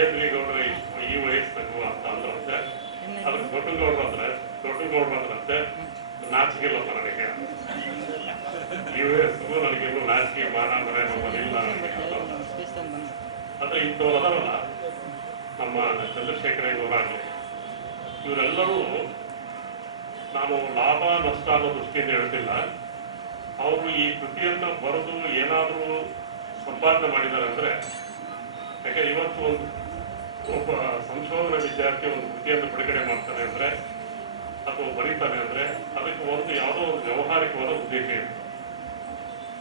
ಏನ್ರಿ ಗೌಡ್ರೆ ಈ ವಯಸ್ಸು ಅಂತ ಅಂದ್ರಂತೆ. ಅದಕ್ಕೆ ದೊಡ್ಡಗೌಡ್ರು ಅಂದ್ರಂತೆ, ನಾಚಿಕೆಲ್ಲಪ್ಪ ನನಗೆ, ಈ ವಯಸ್ಸಿಗೂ ನನಗೇನು ನಾಚಿಕೆ ಮಾನ ಅಂದ್ರೆ ನಮ್ಮಲ್ಲಿಲ್ಲ ಅಂದ್ರೆ ಇಂಥವ್ರು ಅದರಲ್ಲ ನಮ್ಮ ಚಂದ್ರಶೇಖರಯ್ಯನವರಾಗಲಿ, ಇವರೆಲ್ಲರೂ ನಾನು ಲಾಭ ನಷ್ಟ ಅನ್ನೋ ದೃಷ್ಟಿಯಿಂದ ಹೇಳ್ತಿಲ್ಲ. ಅವರು ಈ ಕೃತಿಯನ್ನು ಬರೆದು ಏನಾದರೂ ಸಂಪಾದನೆ ಮಾಡಿದ್ದಾರೆ ಅಂದ್ರೆ, ಯಾಕೆ ಇವತ್ತು ಒಂದು ಒಬ್ಬ ಸಂಶೋಧನಾ ವಿದ್ಯಾರ್ಥಿ ಒಂದು ಕೃತಿಯನ್ನು ಬಿಡುಗಡೆ ಮಾಡ್ತಾನೆ ಅಂದ್ರೆ ಅಥವಾ ಬರೀತಾನೆ ಅಂದ್ರೆ ಅದಕ್ಕೆ ಒಂದು ಯಾವುದೋ ಒಂದು ವ್ಯವಹಾರಿಕವಾದ ಉದ್ದೇಶ ಇದೆ.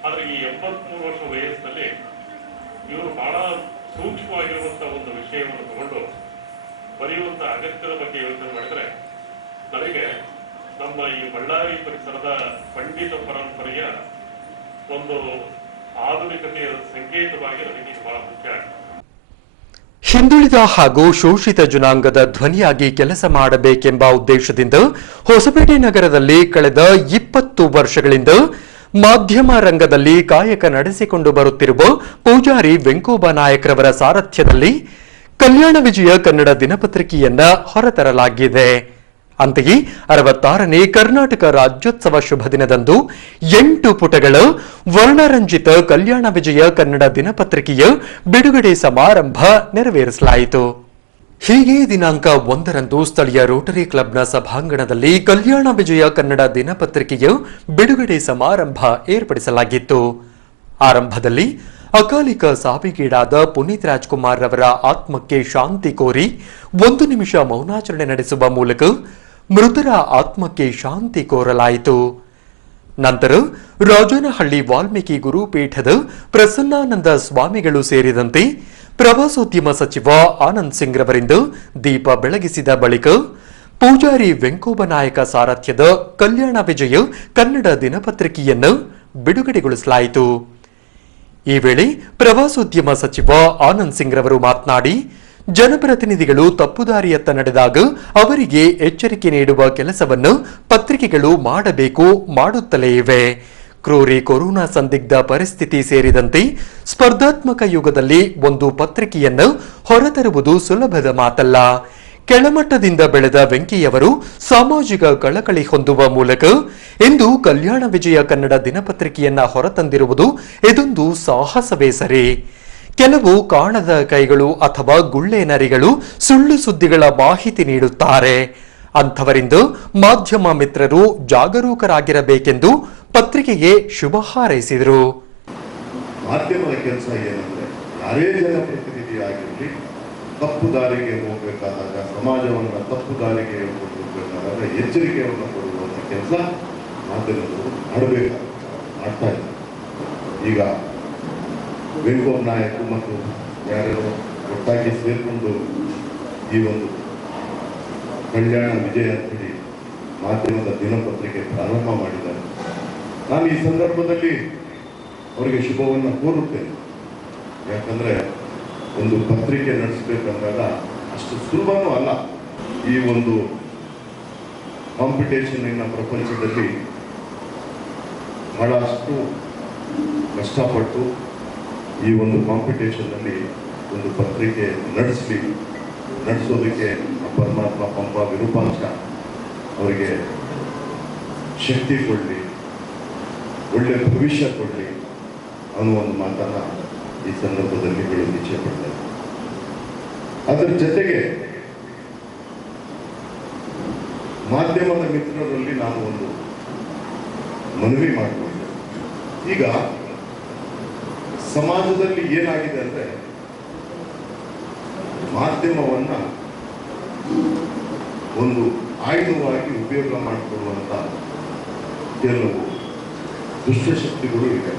ಆದ್ರೆ ಈ 83 ವರ್ಷ ವಯಸ್ಸಿನಲ್ಲಿ ಇವರು ಬಹಳ ಸೂಕ್ಷ್ಮವಾಗಿರುವಂತಹ ಒಂದು ವಿಷಯವನ್ನು ತಗೊಂಡು ಬರೆಯುವಂತ ಅಗತ್ಯದ ಬಗ್ಗೆ ಯೋಚನೆ ಮಾಡಿದ್ರೆ ನನಗೆ ನಮ್ಮ ಈ ಬಳ್ಳಾರಿ ಪರಿಸರದ ಪಂಡಿತ ಪರಂಪರೆಯ ಒಂದು ಆಧುನಿಕತೆಯ ಸಂಕೇತವಾಗಿ ನನಗೆ ಇದು ಬಹಳ ಮುಖ್ಯ ಆಗ್ತದೆ. ಹಿಂದುಳಿದ ಹಾಗೂ ಶೋಷಿತ ಜನಾಂಗದ ಧ್ವನಿಯಾಗಿ ಕೆಲಸ ಮಾಡಬೇಕೆಂಬ ಉದ್ದೇಶದಿಂದ ಹೊಸಪೇಟೆ ನಗರದಲ್ಲಿ ಕಳೆದ 20 ವರ್ಷಗಳಿಂದ ಮಾಧ್ಯಮ ರಂಗದಲ್ಲಿ ಕಾಯಕ ನಡೆಸಿಕೊಂಡು ಬರುತ್ತಿರುವ ಪೂಜಾರಿ ವೆಂಕೋಬ ನಾಯಕ್ರವರ ಸಾರಥ್ಯದಲ್ಲಿ ಕಲ್ಯಾಣ ವಿಜಯ ಕನ್ನಡ ದಿನಪತ್ರಿಕೆಯನ್ನ ಹೊರತರಲಾಗಿದೆ. ಅಂತೆಯೇ 66ನೇ ಕರ್ನಾಟಕ ರಾಜ್ಯೋತ್ಸವ ಶುಭ ದಿನದಂದು 8 ಪುಟಗಳ ವರ್ಣರಂಜಿತ ಕಲ್ಯಾಣ ವಿಜಯ ಕನ್ನಡ ದಿನಪತ್ರಿಕೆಯ ಬಿಡುಗಡೆ ಸಮಾರಂಭ ನೆರವೇರಿಸಲಾಯಿತು. ಹೀಗೆ ದಿನಾಂಕ 1ರಂದು ಸ್ಥಳೀಯ ರೋಟರಿ ಕ್ಲಬ್ನ ಸಭಾಂಗಣದಲ್ಲಿ ಕಲ್ಯಾಣ ವಿಜಯ ಕನ್ನಡ ದಿನಪತ್ರಿಕೆಯ ಬಿಡುಗಡೆ ಸಮಾರಂಭ ಏರ್ಪಡಿಸಲಾಗಿತ್ತು. ಆರಂಭದಲ್ಲಿ ಅಕಾಲಿಕ ಸಾವಿಗೀಡಾದ ಪುನೀತ್ ರಾಜ್ಕುಮಾರ್ ರವರ ಆತ್ಮಕ್ಕೆ ಶಾಂತಿ ಕೋರಿ 1 ನಿಮಿಷ ಮೌನಾಚರಣೆ ನಡೆಸುವ ಮೂಲಕ ಮೃತರ ಆತ್ಮಕ್ಕೆ ಶಾಂತಿ ಕೋರಲಾಯಿತು. ನಂತರ ರಾಜನಹಳ್ಳಿ ವಾಲ್ಮೀಕಿ ಗುರುಪೀಠದ ಪ್ರಸನ್ನಾನಂದ ಸ್ವಾಮಿಗಳು ಸೇರಿದಂತೆ ಪ್ರವಾಸೋದ್ಯಮ ಸಚಿವ ಆನಂದ್ ಸಿಂಗ್ ರವರಿಂದ ದೀಪ ಬೆಳಗಿಸಿದ ಬಳಿಕ ಪೂಜಾರಿ ವೆಂಕೋಬ ನಾಯಕ ಸಾರಥ್ಯದ ಕಲ್ಯಾಣ ವಿಜಯ ಕನ್ನಡ ದಿನಪತ್ರಿಕೆಯನ್ನು ಬಿಡುಗಡೆಗೊಳಿಸಲಾಯಿತು. ಈ ವೇಳೆ ಪ್ರವಾಸೋದ್ಯಮ ಸಚಿವ ಆನಂದ್ ಸಿಂಗ್ ರವರು ಮಾತನಾಡಿ, ಜನಪ್ರತಿನಿಧಿಗಳು ತಪ್ಪುದಾರಿಯತ್ತ ನಡೆದಾಗ ಅವರಿಗೆ ಎಚ್ಚರಿಕೆ ನೀಡುವ ಕೆಲಸವನ್ನು ಪತ್ರಿಕೆಗಳು ಮಾಡಬೇಕು, ಮಾಡುತ್ತಲೇ ಇವೆ. ಕ್ರೂರಿ ಕೊರೋನಾ ಸಂದಿಗ್ಧ ಪರಿಸ್ಥಿತಿ ಸೇರಿದಂತೆ ಸ್ಪರ್ಧಾತ್ಮಕ ಯುಗದಲ್ಲಿ ಒಂದು ಪತ್ರಿಕೆಯನ್ನು ಹೊರತರುವುದು ಸುಲಭದ ಮಾತಲ್ಲ. ಕೆಳಮಟ್ಟದಿಂದ ಬೆಳೆದ ವೆಂಕಿಯವರು ಸಾಮಾಜಿಕ ಕಳಕಳಿ ಹೊಂದುವ ಮೂಲಕ ಇಂದು ಕಲ್ಯಾಣ ವಿಜಯ ಕನ್ನಡ ದಿನಪತ್ರಿಕೆಯನ್ನ ಹೊರತಂದಿರುವುದು ಇದೊಂದು ಸಾಹಸವೇ ಸರಿ. ಕೆಲವು ಕಾಣದ ಕೈಗಳು ಅಥವಾ ಗುಳ್ಳೆ ನರಿಗಳು ಸುಳ್ಳು ಸುದ್ದಿಗಳ ಮಾಹಿತಿ ನೀಡುತ್ತಾರೆ. ಅಂಥವರಿಂದ ಮಾಧ್ಯಮ ಮಿತ್ರರು ಜಾಗರೂಕರಾಗಿರಬೇಕೆಂದು ಪತ್ರಿಕೆಗೆ ಶುಭ ಹಾರೈಸಿದರು. ಮಾಧ್ಯಮದ ಕೆಲಸ ಏನಂದ್ರೆ, ಯಾರೇ ಜನಪ್ರತಿನಿಧಿ ಆಗಿರಲಿ, ತಪ್ಪು ದಾರಿಗೆ ಹೋಗಬೇಕಾದಾಗ, ಸಮಾಜವನ್ನು ತಪ್ಪು ದಾರಿಗೆ ಹೋಗಬೇಕಾದಾಗ ಎಚ್ಚರಿಕೆಯನ್ನು ಕೊಡುವಂಥ ಕೆಲಸ ಮಾಧ್ಯಮದವರು ಮಾಡ್ತಾ ಇದ್ದಾರೆ. ಈಗ ವೆಂಕೋಬ ನಾಯಕ್ ಮತ್ತು ಯಾರ್ಯಾರು ಒಟ್ಟಾಗಿ ಸೇರಿಕೊಂಡು ಈ ಒಂದು ಕಲ್ಯಾಣ ವಿಜಯ ಅಂತೇಳಿ ಮಾಧ್ಯಮದ ದಿನಪತ್ರಿಕೆ ಪ್ರಾರಂಭ ಮಾಡಿದ್ದಾರೆ. ನಾನು ಈ ಸಂದರ್ಭದಲ್ಲಿ ಅವರಿಗೆ ಶುಭವನ್ನು ಕೋರುತ್ತೇನೆ. ಯಾಕಂದರೆ ಒಂದು ಪತ್ರಿಕೆ ನಡೆಸಬೇಕಂದಾಗ ಅಷ್ಟು ಸುಲಭನೂ ಅಲ್ಲ. ಈ ಒಂದು ಕಾಂಪಿಟೇಷನ್ನಿನ ಪ್ರಪಂಚದಲ್ಲಿ ಬಹಳಷ್ಟು ಕಷ್ಟಪಟ್ಟು ಈ ಒಂದು ಕಾಂಪಿಟೇಷನ್ನಲ್ಲಿ ಒಂದು ಪತ್ರಿಕೆ ನಡೆಸೋದಕ್ಕೆ ಪರಮಾತ್ಮ ಪಂಪ ವಿರೂಪಾಕ್ಷ ಅವರಿಗೆ ಶಕ್ತಿ ಕೊಡಲಿ, ಒಳ್ಳೆಯ ಭವಿಷ್ಯ ಕೊಡಲಿ ಅನ್ನೋ ಒಂದು ಮಾತನ್ನ ಈ ಸಂದರ್ಭದಲ್ಲಿ ಹೇಳಲು ಇಚ್ಛೆ ಪಡ್ತಾರೆ. ಅದರ ಜೊತೆಗೆ ಮಾಧ್ಯಮದ ಮಿತ್ರರಲ್ಲಿ ನಾನು ಒಂದು ಮನವಿ ಮಾಡಿಕೊಂಡೆ. ಈಗ ಸಮಾಜದಲ್ಲಿ ಏನಾಗಿದೆ ಅಂದರೆ, ಮಾಧ್ಯಮವನ್ನ ಒಂದು ಆಯುಧವಾಗಿ ಉಪಯೋಗ ಮಾಡಿಕೊಳ್ಳುವಂಥ ಕೆಲವು ದುಷ್ಟಶಕ್ತಿಗಳು ಇವೆ.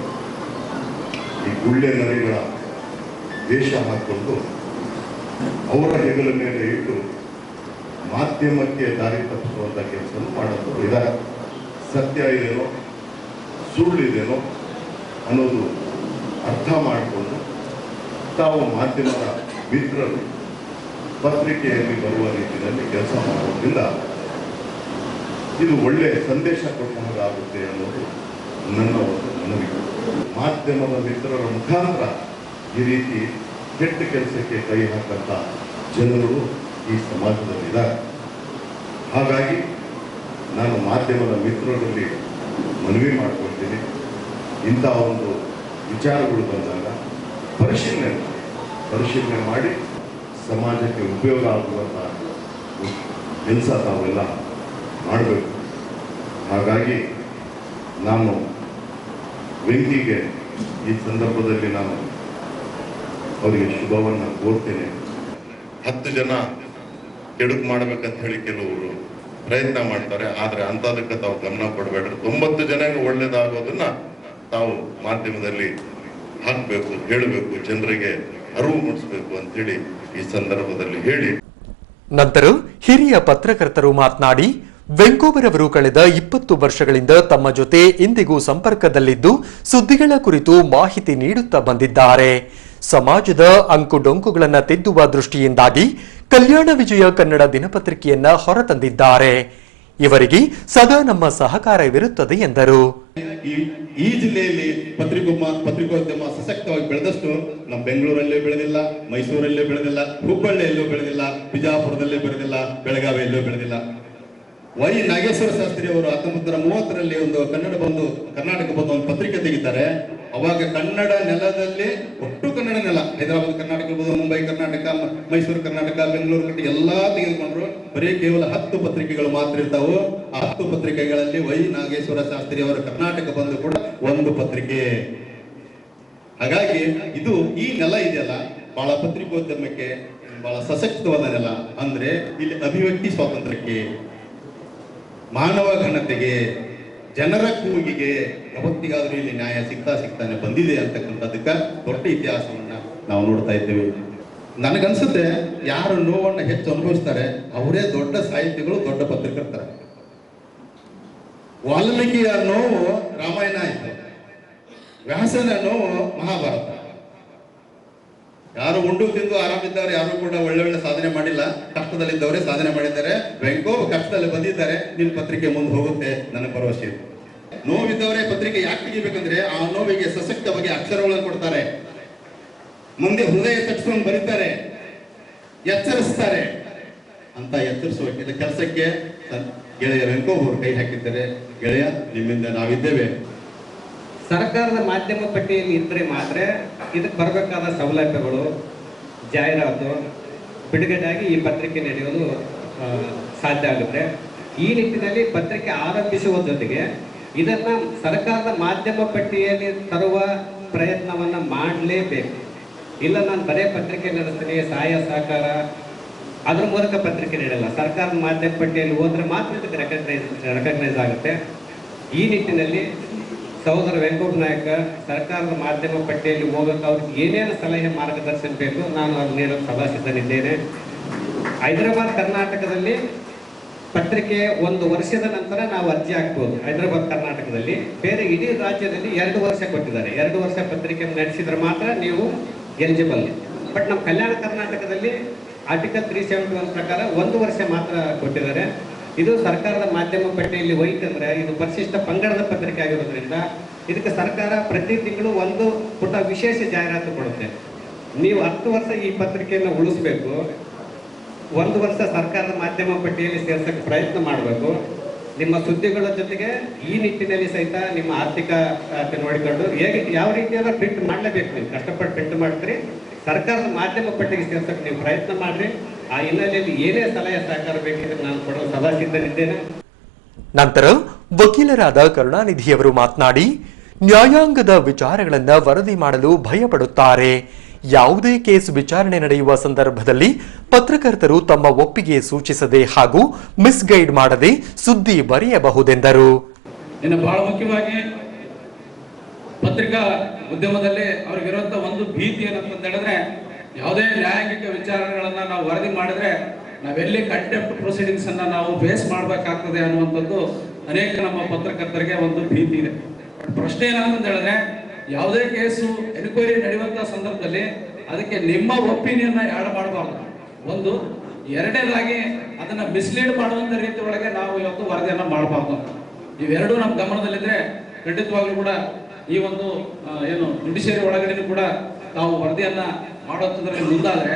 ಈ ಗುಳ್ಳೆ ನರಿಗಳ ವೇಷ ಹಾಕಿಕೊಂಡು ಅವರ ಹೆಗಲ ಮೇಲೆ ಇಟ್ಟು ಮಾಧ್ಯಮಕ್ಕೆ ದಾರಿ ತಪ್ಪಿಸುವಂಥ ಕೆಲಸ ಮಾಡೋದು ಇದ್ದಾರೆ. ಸತ್ಯ ಇದೇನೋ ಸುಳ್ಳಿದೇನೋ ಅನ್ನೋದು ಅರ್ಥ ಮಾಡಿಕೊಂಡು ತಾವು ಮಾಧ್ಯಮದ ಮಿತ್ರರು ಪತ್ರಿಕೆಯಲ್ಲಿ ಬರುವ ರೀತಿಯಲ್ಲಿ ಕೆಲಸ ಮಾಡೋದ್ರಿಂದ ಇದು ಒಳ್ಳೆಯ ಸಂದೇಶ ಕೊಟ್ಟಂತಾಗುತ್ತೆ ಅನ್ನೋದು ನನ್ನ ಒಂದು ಮನವಿ. ಮಾಧ್ಯಮದ ಮಿತ್ರರ ಮುಖಾಂತರ ಈ ರೀತಿ ಕೆಟ್ಟ ಕೆಲಸಕ್ಕೆ ಕೈ ಹಾಕಂತ ಜನರು ಈ ಸಮಾಜದಲ್ಲಿದ್ದಾರೆ. ಹಾಗಾಗಿ ನಾನು ಮಾಧ್ಯಮದ ಮಿತ್ರರಲ್ಲಿ ಮನವಿ ಮಾಡಿಕೊಳ್ತೀನಿ, ಇಂಥ ಒಂದು ವಿಚಾರಗಳು ಬಂದಾಗ ಪರಿಶೀಲನೆ ಮಾಡಿ ಸಮಾಜಕ್ಕೆ ಉಪಯೋಗ ಆಗುವಂಥ ಕೆಲಸ ತಾವೆಲ್ಲ ಮಾಡಬೇಕು. ಹಾಗಾಗಿ ನಾನು ವೆಂಕಿಗೆ ಈ ಸಂದರ್ಭದಲ್ಲಿ ನಾನು ಅವರಿಗೆ ಶುಭವನ್ನು ಕೋರ್ತೇನೆ. 10 ಜನ ಕೆಡುಕು ಮಾಡ್ಬೇಕಂತ ಹೇಳಿ ಕೆಲವರು ಪ್ರಯತ್ನ ಮಾಡ್ತಾರೆ. ಆದ್ರೆ ಅಂತದಕ್ಕೆ ತಾವು ಗಮನ ಕೊಡಬೇಡ್ರಿ. 90 ಜನಕ್ಕೆ ಒಳ್ಳೇದಾಗೋದನ್ನ ತಾವು ಮಾಧ್ಯಮದಲ್ಲಿ ಹಾಕಬೇಕು, ಹೇಳಬೇಕು, ಜನರಿಗೆ ಅರಿವು ಮೂಡಿಸಬೇಕು ಅಂತ ಹೇಳಿ ಈ ಸಂದರ್ಭದಲ್ಲಿ ಹೇಳಿ ನಂತರ ಹಿರಿಯ ಪತ್ರಕರ್ತರು ಮಾತನಾಡಿ, ವೆಂಕೋಬರ್ ಅವರು ಕಳೆದ 20 ವರ್ಷಗಳಿಂದ ತಮ್ಮ ಜೊತೆ ಇಂದಿಗೂ ಸಂಪರ್ಕದಲ್ಲಿದ್ದು ಸುದ್ದಿಗಳ ಕುರಿತು ಮಾಹಿತಿ ನೀಡುತ್ತಾ ಬಂದಿದ್ದಾರೆ. ಸಮಾಜದ ಅಂಕುಡೊಂಕುಗಳನ್ನು ತಿದ್ದುವ ದೃಷ್ಟಿಯಿಂದಾಗಿ ಕಲ್ಯಾಣ ವಿಜಯ ಕನ್ನಡ ದಿನಪತ್ರಿಕೆಯನ್ನ ಹೊರತಂದಿದ್ದಾರೆ. ಇವರಿಗೆ ಸದಾ ನಮ್ಮ ಸಹಕಾರವಿರುತ್ತದೆ ಎಂದರು. ಈ ಜಿಲ್ಲೆಯಲ್ಲಿ ಪತ್ರಿಕೋದ್ಯಮ ಸಶಕ್ತವಾಗಿ ಬೆಳೆದಷ್ಟು ನಮ್ಮ ಬೆಂಗಳೂರಲ್ಲೇ ಬೆಳೆದಿಲ್ಲ, ಮೈಸೂರಲ್ಲೇ ಬೆಳೆದಿಲ್ಲ, ಹುಬ್ಬಳ್ಳಿಯಲ್ಲೂ ಬೆಳೆದಿಲ್ಲ, ಬಿಜಾಪುರದಲ್ಲೇ ಬೆಳೆದಿಲ್ಲ, ಬೆಳಗಾವಿಯಲ್ಲೂ ಬೆಳೆದಿಲ್ಲ. ವೈ ನಾಗೇಶ್ವರ ಶಾಸ್ತ್ರಿ ಅವರು 1930ರಲ್ಲಿ ಒಂದು ಕರ್ನಾಟಕ ಬಂದು ಒಂದು ಪತ್ರಿಕೆ ತೆಗಿತಾರೆ. ಅವಾಗ ಕನ್ನಡ ನೆಲದಲ್ಲಿ ಒಟ್ಟು ಕನ್ನಡ ನೆಲ, ಹೈದರಾಬಾದ್ ಕರ್ನಾಟಕ ಇರ್ಬೋದು, ಮುಂಬೈ ಕರ್ನಾಟಕ, ಮೈಸೂರು ಕರ್ನಾಟಕ, ಬೆಂಗಳೂರು ಕರ್ನಾಟಕ ಎಲ್ಲಾ ತೆಗೆದುಕೊಂಡ್ರು. ಬರೀ ಕೇವಲ 10 ಪತ್ರಿಕೆಗಳು ಮಾತ್ರ ಇರ್ತಾವು. ಆ 10 ಪತ್ರಿಕೆಗಳಲ್ಲಿ ವೈ ನಾಗೇಶ್ವರ ಶಾಸ್ತ್ರಿ ಅವರ ಕರ್ನಾಟಕ ಬಂದು ಕೂಡ ಒಂದು ಪತ್ರಿಕೆ. ಹಾಗಾಗಿ ಇದು ಈ ನೆಲ ಇದೆಯಲ್ಲ, ಬಹಳ ಪತ್ರಿಕೋದ್ಯಮಕ್ಕೆ ಬಹಳ ಸಶಕ್ತವಾದ ನೆಲ. ಅಂದ್ರೆ ಇಲ್ಲಿ ಅಭಿವ್ಯಕ್ತಿ ಸ್ವಾತಂತ್ರ್ಯಕ್ಕೆ, ಮಾನವ ಘನತೆಗೆ, ಜನರ ಕೂಗಿಗೆ ಯಾವತ್ತಿಗಾದ್ರೂ ಇಲ್ಲಿ ನ್ಯಾಯ ಸಿಗ್ತಾನೆ ಬಂದಿದೆ ಅಂತಕ್ಕಂಥದ್ದಕ್ಕೆ ದೊಡ್ಡ ಇತಿಹಾಸವನ್ನ ನಾವು ನೋಡ್ತಾ ಇದ್ದೇವೆ. ನನಗನ್ಸುತ್ತೆ ಯಾರು ನೋವನ್ನ ಹೆಚ್ಚು ಅನುಭವಿಸ್ತಾರೆ ಅವರೇ ದೊಡ್ಡ ಸಾಹಿತಿಗಳು, ದೊಡ್ಡ ಪತ್ರಕರ್ತರು. ವಾಲ್ಮೀಕಿಯ ನೋವು ರಾಮಾಯಣ ಆಯ್ತು, ವ್ಯಾಸನ ನೋವು ಮಹಾಭಾರತ. ಯಾರು ಉಂಡು ತಿಂದು ಆರಾಮಿದ್ದಾರೆ, ಯಾರು ಕೂಡ ಒಳ್ಳೆ ಸಾಧನೆ ಮಾಡಿಲ್ಲ, ಕಷ್ಟದಲ್ಲಿದ್ದವರೇ ಸಾಧನೆ ಮಾಡಿದ್ದಾರೆ. ವೆಂಕೋಬ್ ಕಷ್ಟದಲ್ಲಿ ಬಂದಿದ್ದಾರೆ, ನಿನ್ನ ಪತ್ರಿಕೆ ಮುಂದೆ ಹೋಗುತ್ತೆ, ನನಗೆ ಭರವಸೆ ಇದೆ. ನೋವಿದ್ದವರೇ ಪತ್ರಿಕೆ ಯಾಕೆ ತೆಗಿಬೇಕಂದ್ರೆ ಆ ನೋವಿಗೆ ಸಶಕ್ತವಾಗಿ ಅಕ್ಷರಗಳನ್ನು ಕೊಡ್ತಾರೆ, ಮುಂದೆ ಹೃದಯ ತಟ್ಟಿಸ್ಕೊಂಡು ಬರೀತಾರೆ, ಎಚ್ಚರಿಸ್ತಾರೆ. ಅಂತ ಎಚ್ಚರಿಸುವ ಕೆಲಸಕ್ಕೆ ಗೆಳೆಯ ವೆಂಕೋಬ್ ಅವರು ಕೈ ಹಾಕಿದ್ದಾರೆ. ಗೆಳೆಯ, ನಿಮ್ಮಿಂದ ನಾವಿದ್ದೇವೆ. ಸರ್ಕಾರದ ಮಾಧ್ಯಮ ಪಟ್ಟಿಯಲ್ಲಿ ಇದ್ದರೆ ಮಾತ್ರ ಇದಕ್ಕೆ ಬರಬೇಕಾದ ಸೌಲಭ್ಯಗಳು, ಜಾಹೀರಾತು ಬಿಡುಗಡೆಯಾಗಿ ಈ ಪತ್ರಿಕೆ ನಡೆಯೋದು ಸಾಧ್ಯ ಆಗುತ್ತೆ. ಈ ನಿಟ್ಟಿನಲ್ಲಿ ಪತ್ರಿಕೆ ಆರಂಭಿಸುವ ಜೊತೆಗೆ ಇದನ್ನ ಸರ್ಕಾರದ ಮಾಧ್ಯಮ ಪಟ್ಟಿಯಲ್ಲಿ ತರುವ ಪ್ರಯತ್ನವನ್ನ ಮಾಡಲೇಬೇಕು. ಇಲ್ಲ ನಾನು ಬರೇ ಪತ್ರಿಕೆ ನಡೆಸ್ತೀನಿ, ಸಹಾಯ ಸಹಕಾರ ಅದ್ರ ಮೂಲಕ ಪತ್ರಿಕೆ ನೀಡಲ್ಲ. ಸರ್ಕಾರದ ಮಾಧ್ಯಮ ಪಟ್ಟಿಯಲ್ಲಿ ಹೋದ್ರೆ ಮಾತ್ರ ಇದಕ್ಕೆ ರೆಕಗ್ನೈಸ್ ಆಗುತ್ತೆ. ಈ ನಿಟ್ಟಿನಲ್ಲಿ ಸಹೋದರ ವೆಂಕೋಬ್ ನಾಯಕ ಸರ್ಕಾರದ ಮಾಧ್ಯಮ ಪಟ್ಟಿಯಲ್ಲಿ ಹೋಗಕ್ಕೆ ಅವ್ರಿಗೆ ಏನೇನು ಸಲಹೆ ಮಾರ್ಗದರ್ಶನ ಬೇಕು ನಾನು ಅದನ್ನ ನೀಡಲು ಸದಾ ಸಿದ್ಧನಿದ್ದೇನೆ. ಹೈದರಾಬಾದ್ ಕರ್ನಾಟಕದಲ್ಲಿ ಪತ್ರಿಕೆ 1 ವರ್ಷದ ನಂತರ ನಾವು ಅರ್ಜಿ ಹಾಕ್ಬೋದು. ಹೈದರಾಬಾದ್ ಕರ್ನಾಟಕದಲ್ಲಿ ಬೇರೆ ಇಡೀ ರಾಜ್ಯದಲ್ಲಿ 2 ವರ್ಷ ಕೊಟ್ಟಿದ್ದಾರೆ. 2 ವರ್ಷ ಪತ್ರಿಕೆ ನಡೆಸಿದ್ರೆ ಮಾತ್ರ ನೀವು ಎಲಿಜಿಬಲ್. ಬಟ್ ನಮ್ಮ ಕಲ್ಯಾಣ ಕರ್ನಾಟಕದಲ್ಲಿ ಆರ್ಟಿಕಲ್ 371 ಪ್ರಕಾರ 1 ವರ್ಷ ಮಾತ್ರ ಕೊಟ್ಟಿದ್ದಾರೆ. ಇದು ಸರ್ಕಾರದ ಮಾಧ್ಯಮ ಪಟ್ಟಿಯಲ್ಲಿ ಹೋಯ್ತಂದ್ರೆ ಇದು ಪರಿಶಿಷ್ಟ ಪಂಗಡದ ಪತ್ರಿಕೆ ಆಗಿರೋದ್ರಿಂದ ಇದಕ್ಕೆ ಸರ್ಕಾರ ಪ್ರತಿ ತಿಂಗಳು 1 ಪುಟ ವಿಶೇಷ ಜಾಹೀರಾತು ಕೊಡುತ್ತೆ. ನೀವು 10 ವರ್ಷ ಈ ಪತ್ರಿಕೆಯನ್ನು ಉಳಿಸ್ಬೇಕು, 1 ವರ್ಷ ಸರ್ಕಾರದ ಮಾಧ್ಯಮ ಪಟ್ಟಿಯಲ್ಲಿ ಸೇರ್ಸಕ್ಕೆ ಪ್ರಯತ್ನ ಮಾಡಬೇಕು. ನಿಮ್ಮ ಸುದ್ದಿಗಳ ಜೊತೆಗೆ ಈ ನಿಟ್ಟಿನಲ್ಲಿ ಸಹಿತ ನಿಮ್ಮ ಆರ್ಥಿಕ ನೋಡಿಕೊಂಡು ಹೇಗೆ ಯಾವ ರೀತಿಯಾದ ಪ್ರಿಂಟ್ ಮಾಡಲೇಬೇಕು. ನೀವು ಕಷ್ಟಪಟ್ಟು ಪ್ರಿಂಟ್ ಮಾಡ್ತೀರಿ, ಸರ್ಕಾರದ ಮಾಧ್ಯಮ ಪಟ್ಟಿಗೆ ಸೇರ್ಸಕ್ಕೆ ನೀವು ಪ್ರಯತ್ನ ಮಾಡ್ರಿ. ಆ ಹಿನ್ನೆಲೆಯಲ್ಲಿ ಏನೇ ಸಲಹೆ ಸಹಕಾರ ಬೇಕಿದ್ರೆ ನಾನು ಕೊಡಲು ಸದಾ ಸಿದ್ಧನಿದ್ದೇನೆ. ನಂತರ ವಕೀಲರಾದ ಕರುಣಾನಿಧಿಯವರು ಮಾತನಾಡಿ, ನ್ಯಾಯಾಂಗದ ವಿಚಾರಗಳನ್ನ ವರದಿ ಮಾಡಲು ಭಯಪಡುತ್ತಾರೆ. ಯಾವುದೇ ಕೇಸ್ ವಿಚಾರಣೆ ನಡೆಯುವ ಸಂದರ್ಭದಲ್ಲಿ ಪತ್ರಕರ್ತರು ತಮ್ಮ ಒಪ್ಪಿಗೆ ಸೂಚಿಸದೆ ಹಾಗೂ ಮಿಸ್ಗೈಡ್ ಮಾಡದೆ ಸುದ್ದಿ ಬರೆಯಬಹುದೆಂದರು. ಇನ್ನು ಬಹಳ ಮುಖ್ಯವಾಗಿ ಪತ್ರಿಕಾ ಉದ್ಯಮದಲ್ಲಿ ಅವ್ರಿಗಿರುವಂತ ಒಂದು ಭೀತಿ ಏನಂತ ಹೇಳಿದ್ರೆ, ಯಾವುದೇ ನ್ಯಾಯಾಂಗಿಕ ವಿಚಾರಣೆಗಳನ್ನ ನಾವು ವರದಿ ಮಾಡಿದ್ರೆ ನಾವೆಲ್ಲಿ ಕಂಟೆಂಪ್ಟ್ ಪ್ರೊಸೀಡಿಂಗ್ಸ್ ಅನ್ನ ನಾವು ಫೇಸ್ ಮಾಡಬೇಕಾಗ್ತದೆ ಅನ್ನುವಂಥದ್ದು ಅನೇಕ ನಮ್ಮ ಪತ್ರಕರ್ತರಿಗೆ ಒಂದು ಭೀತಿ ಇದೆ. ಪ್ರಶ್ನೆ ಏನಂತ ಹೇಳಿದ್ರೆ, ಯಾವುದೇ ಕೇಸು ಎನ್ಕ್ವೈರಿ ನಡೆಯುವಂತ ಸಂದರ್ಭದಲ್ಲಿ ಅದಕ್ಕೆ ನಿಮ್ಮ ಒಪಿನಿಯನ್ ಆ್ಯಡ್ ಮಾಡಬಾರ್ದು. ಒಂದು, ಎರಡನೇದಾಗಿ ಅದನ್ನ ಮಿಸ್ಲೀಡ್ ಮಾಡುವಂತ ರೀತಿ ಒಳಗೆ ನಾವು ಇವತ್ತು ವರದಿಯನ್ನ ಮಾಡಬಾರ್ದು. ಇವೆರಡೂ ನಮ್ಮ ಗಮನದಲ್ಲಿದ್ರೆ ಖಂಡಿತವಾಗ್ಲೂ ಕೂಡ ಈ ಒಂದು ಏನು ಜುಡಿಷಿಯರಿ ಒಳಗಡೆ ಕೂಡ ನಾವು ವರದಿಯನ್ನ ಮಾಡೋದ್ರಲ್ಲಿ ಮುಂದಾದ್ರೆ,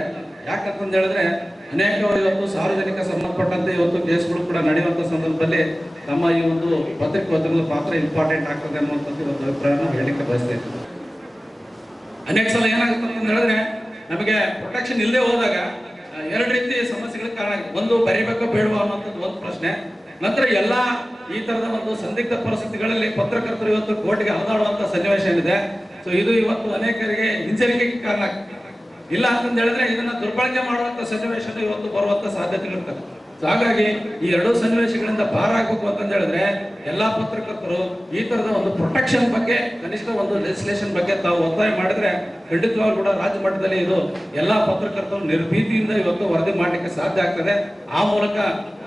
ಯಾಕಂತಂದು ಹೇಳಿದ್ರೆ ಅನೇಕ ಇವತ್ತು ಸಾರ್ವಜನಿಕ ಸಂಬಂಧಪಟ್ಟಂತೆ ಇವತ್ತು ಕೇಸ್ಗಳು ಕೂಡ ನಡೆಯುವಂತ ಸಂದರ್ಭದಲ್ಲಿ ನಮ್ಮ ಈ ಒಂದು ಪತ್ರಿಕೋದ್ಯಮದ ಪಾತ್ರ ಇಂಪಾರ್ಟೆಂಟ್ ಆಗ್ತದೆ ಅನ್ನುವಂಥದ್ದು ಒಂದು ಅಭಿಪ್ರಾಯನ ಹೇಳಲಿಕ್ಕೆ ಬಯಸ್ತೇನೆ. ಅನೇಕ ಸಲ ಏನಾಗುತ್ತೆ ಅಂತ ಹೇಳಿದ್ರೆ, ನಮಗೆ ಪ್ರೊಟೆಕ್ಷನ್ ಇಲ್ಲದೆ ಹೋದಾಗ 2 ರೀತಿ ಸಮಸ್ಯೆಗಳ ಕಾರಣ ಆಗುತ್ತೆ. ಒಂದು, ಬರೀಬೇಕೋ ಬೇಡವ ಅನ್ನುವಂಥದ್ದು ಒಂದು ಪ್ರಶ್ನೆ. ನಂತರ ಎಲ್ಲ ಈ ತರದ ಒಂದು ಸಂದಿಗ್ಧ ಪರಿಸ್ಥಿತಿಗಳಲ್ಲಿ ಪತ್ರಕರ್ತರು ಇವತ್ತು ಕೋರ್ಟ್ಗೆ ಅಲದಾಡುವಂತ ಸನ್ನಿವೇಶ ಏನಿದೆ, ಸೊ ಇದು ಇವತ್ತು ಅನೇಕರಿಗೆ ಹಿಂಜರಿಕೆಗೆ ಕಾರಣ ಆಗ್ತದೆ. ಇಲ್ಲ ಅಂತಂದು ಹೇಳಿದ್ರೆ ಇದನ್ನ ದುರ್ಬಳಕೆ ಮಾಡುವಂತ ಸನ್ನಿವೇಶ ಇವತ್ತು ಬರುವಂತ ಸಾಧ್ಯತೆಗಳಿರ್ತವೆ. ಹಾಗಾಗಿ ಈ ಎರಡೂ ಸನ್ನಿವೇಶಗಳಿಂದ ಪಾರ ಆಗ್ಬೇಕು ಅಂತಂದು ಹೇಳಿದ್ರೆ ಎಲ್ಲಾ ಪತ್ರಕರ್ತರು ಈ ತರದ ಒಂದು ಪ್ರೊಟೆಕ್ಷನ್ ಬಗ್ಗೆ, ಕನಿಷ್ಠ ಒಂದು ಲೆಜಿಸ್ಲೇಷನ್ ಬಗ್ಗೆ ತಾವು ಒತ್ತಾಯ ಮಾಡಿದ್ರೆ ಖಂಡಿತವಾಗ್ಲೂ ಕೂಡ ರಾಜ್ಯ ಮಟ್ಟದಲ್ಲಿ ಇದು ಎಲ್ಲಾ ಪತ್ರಕರ್ತರು ನಿರ್ಭೀತಿಯಿಂದ ಇವತ್ತು ವರದಿ ಮಾಡಲಿಕ್ಕೆ ಸಾಧ್ಯ ಆಗ್ತದೆ. ಆ ಮೂಲಕ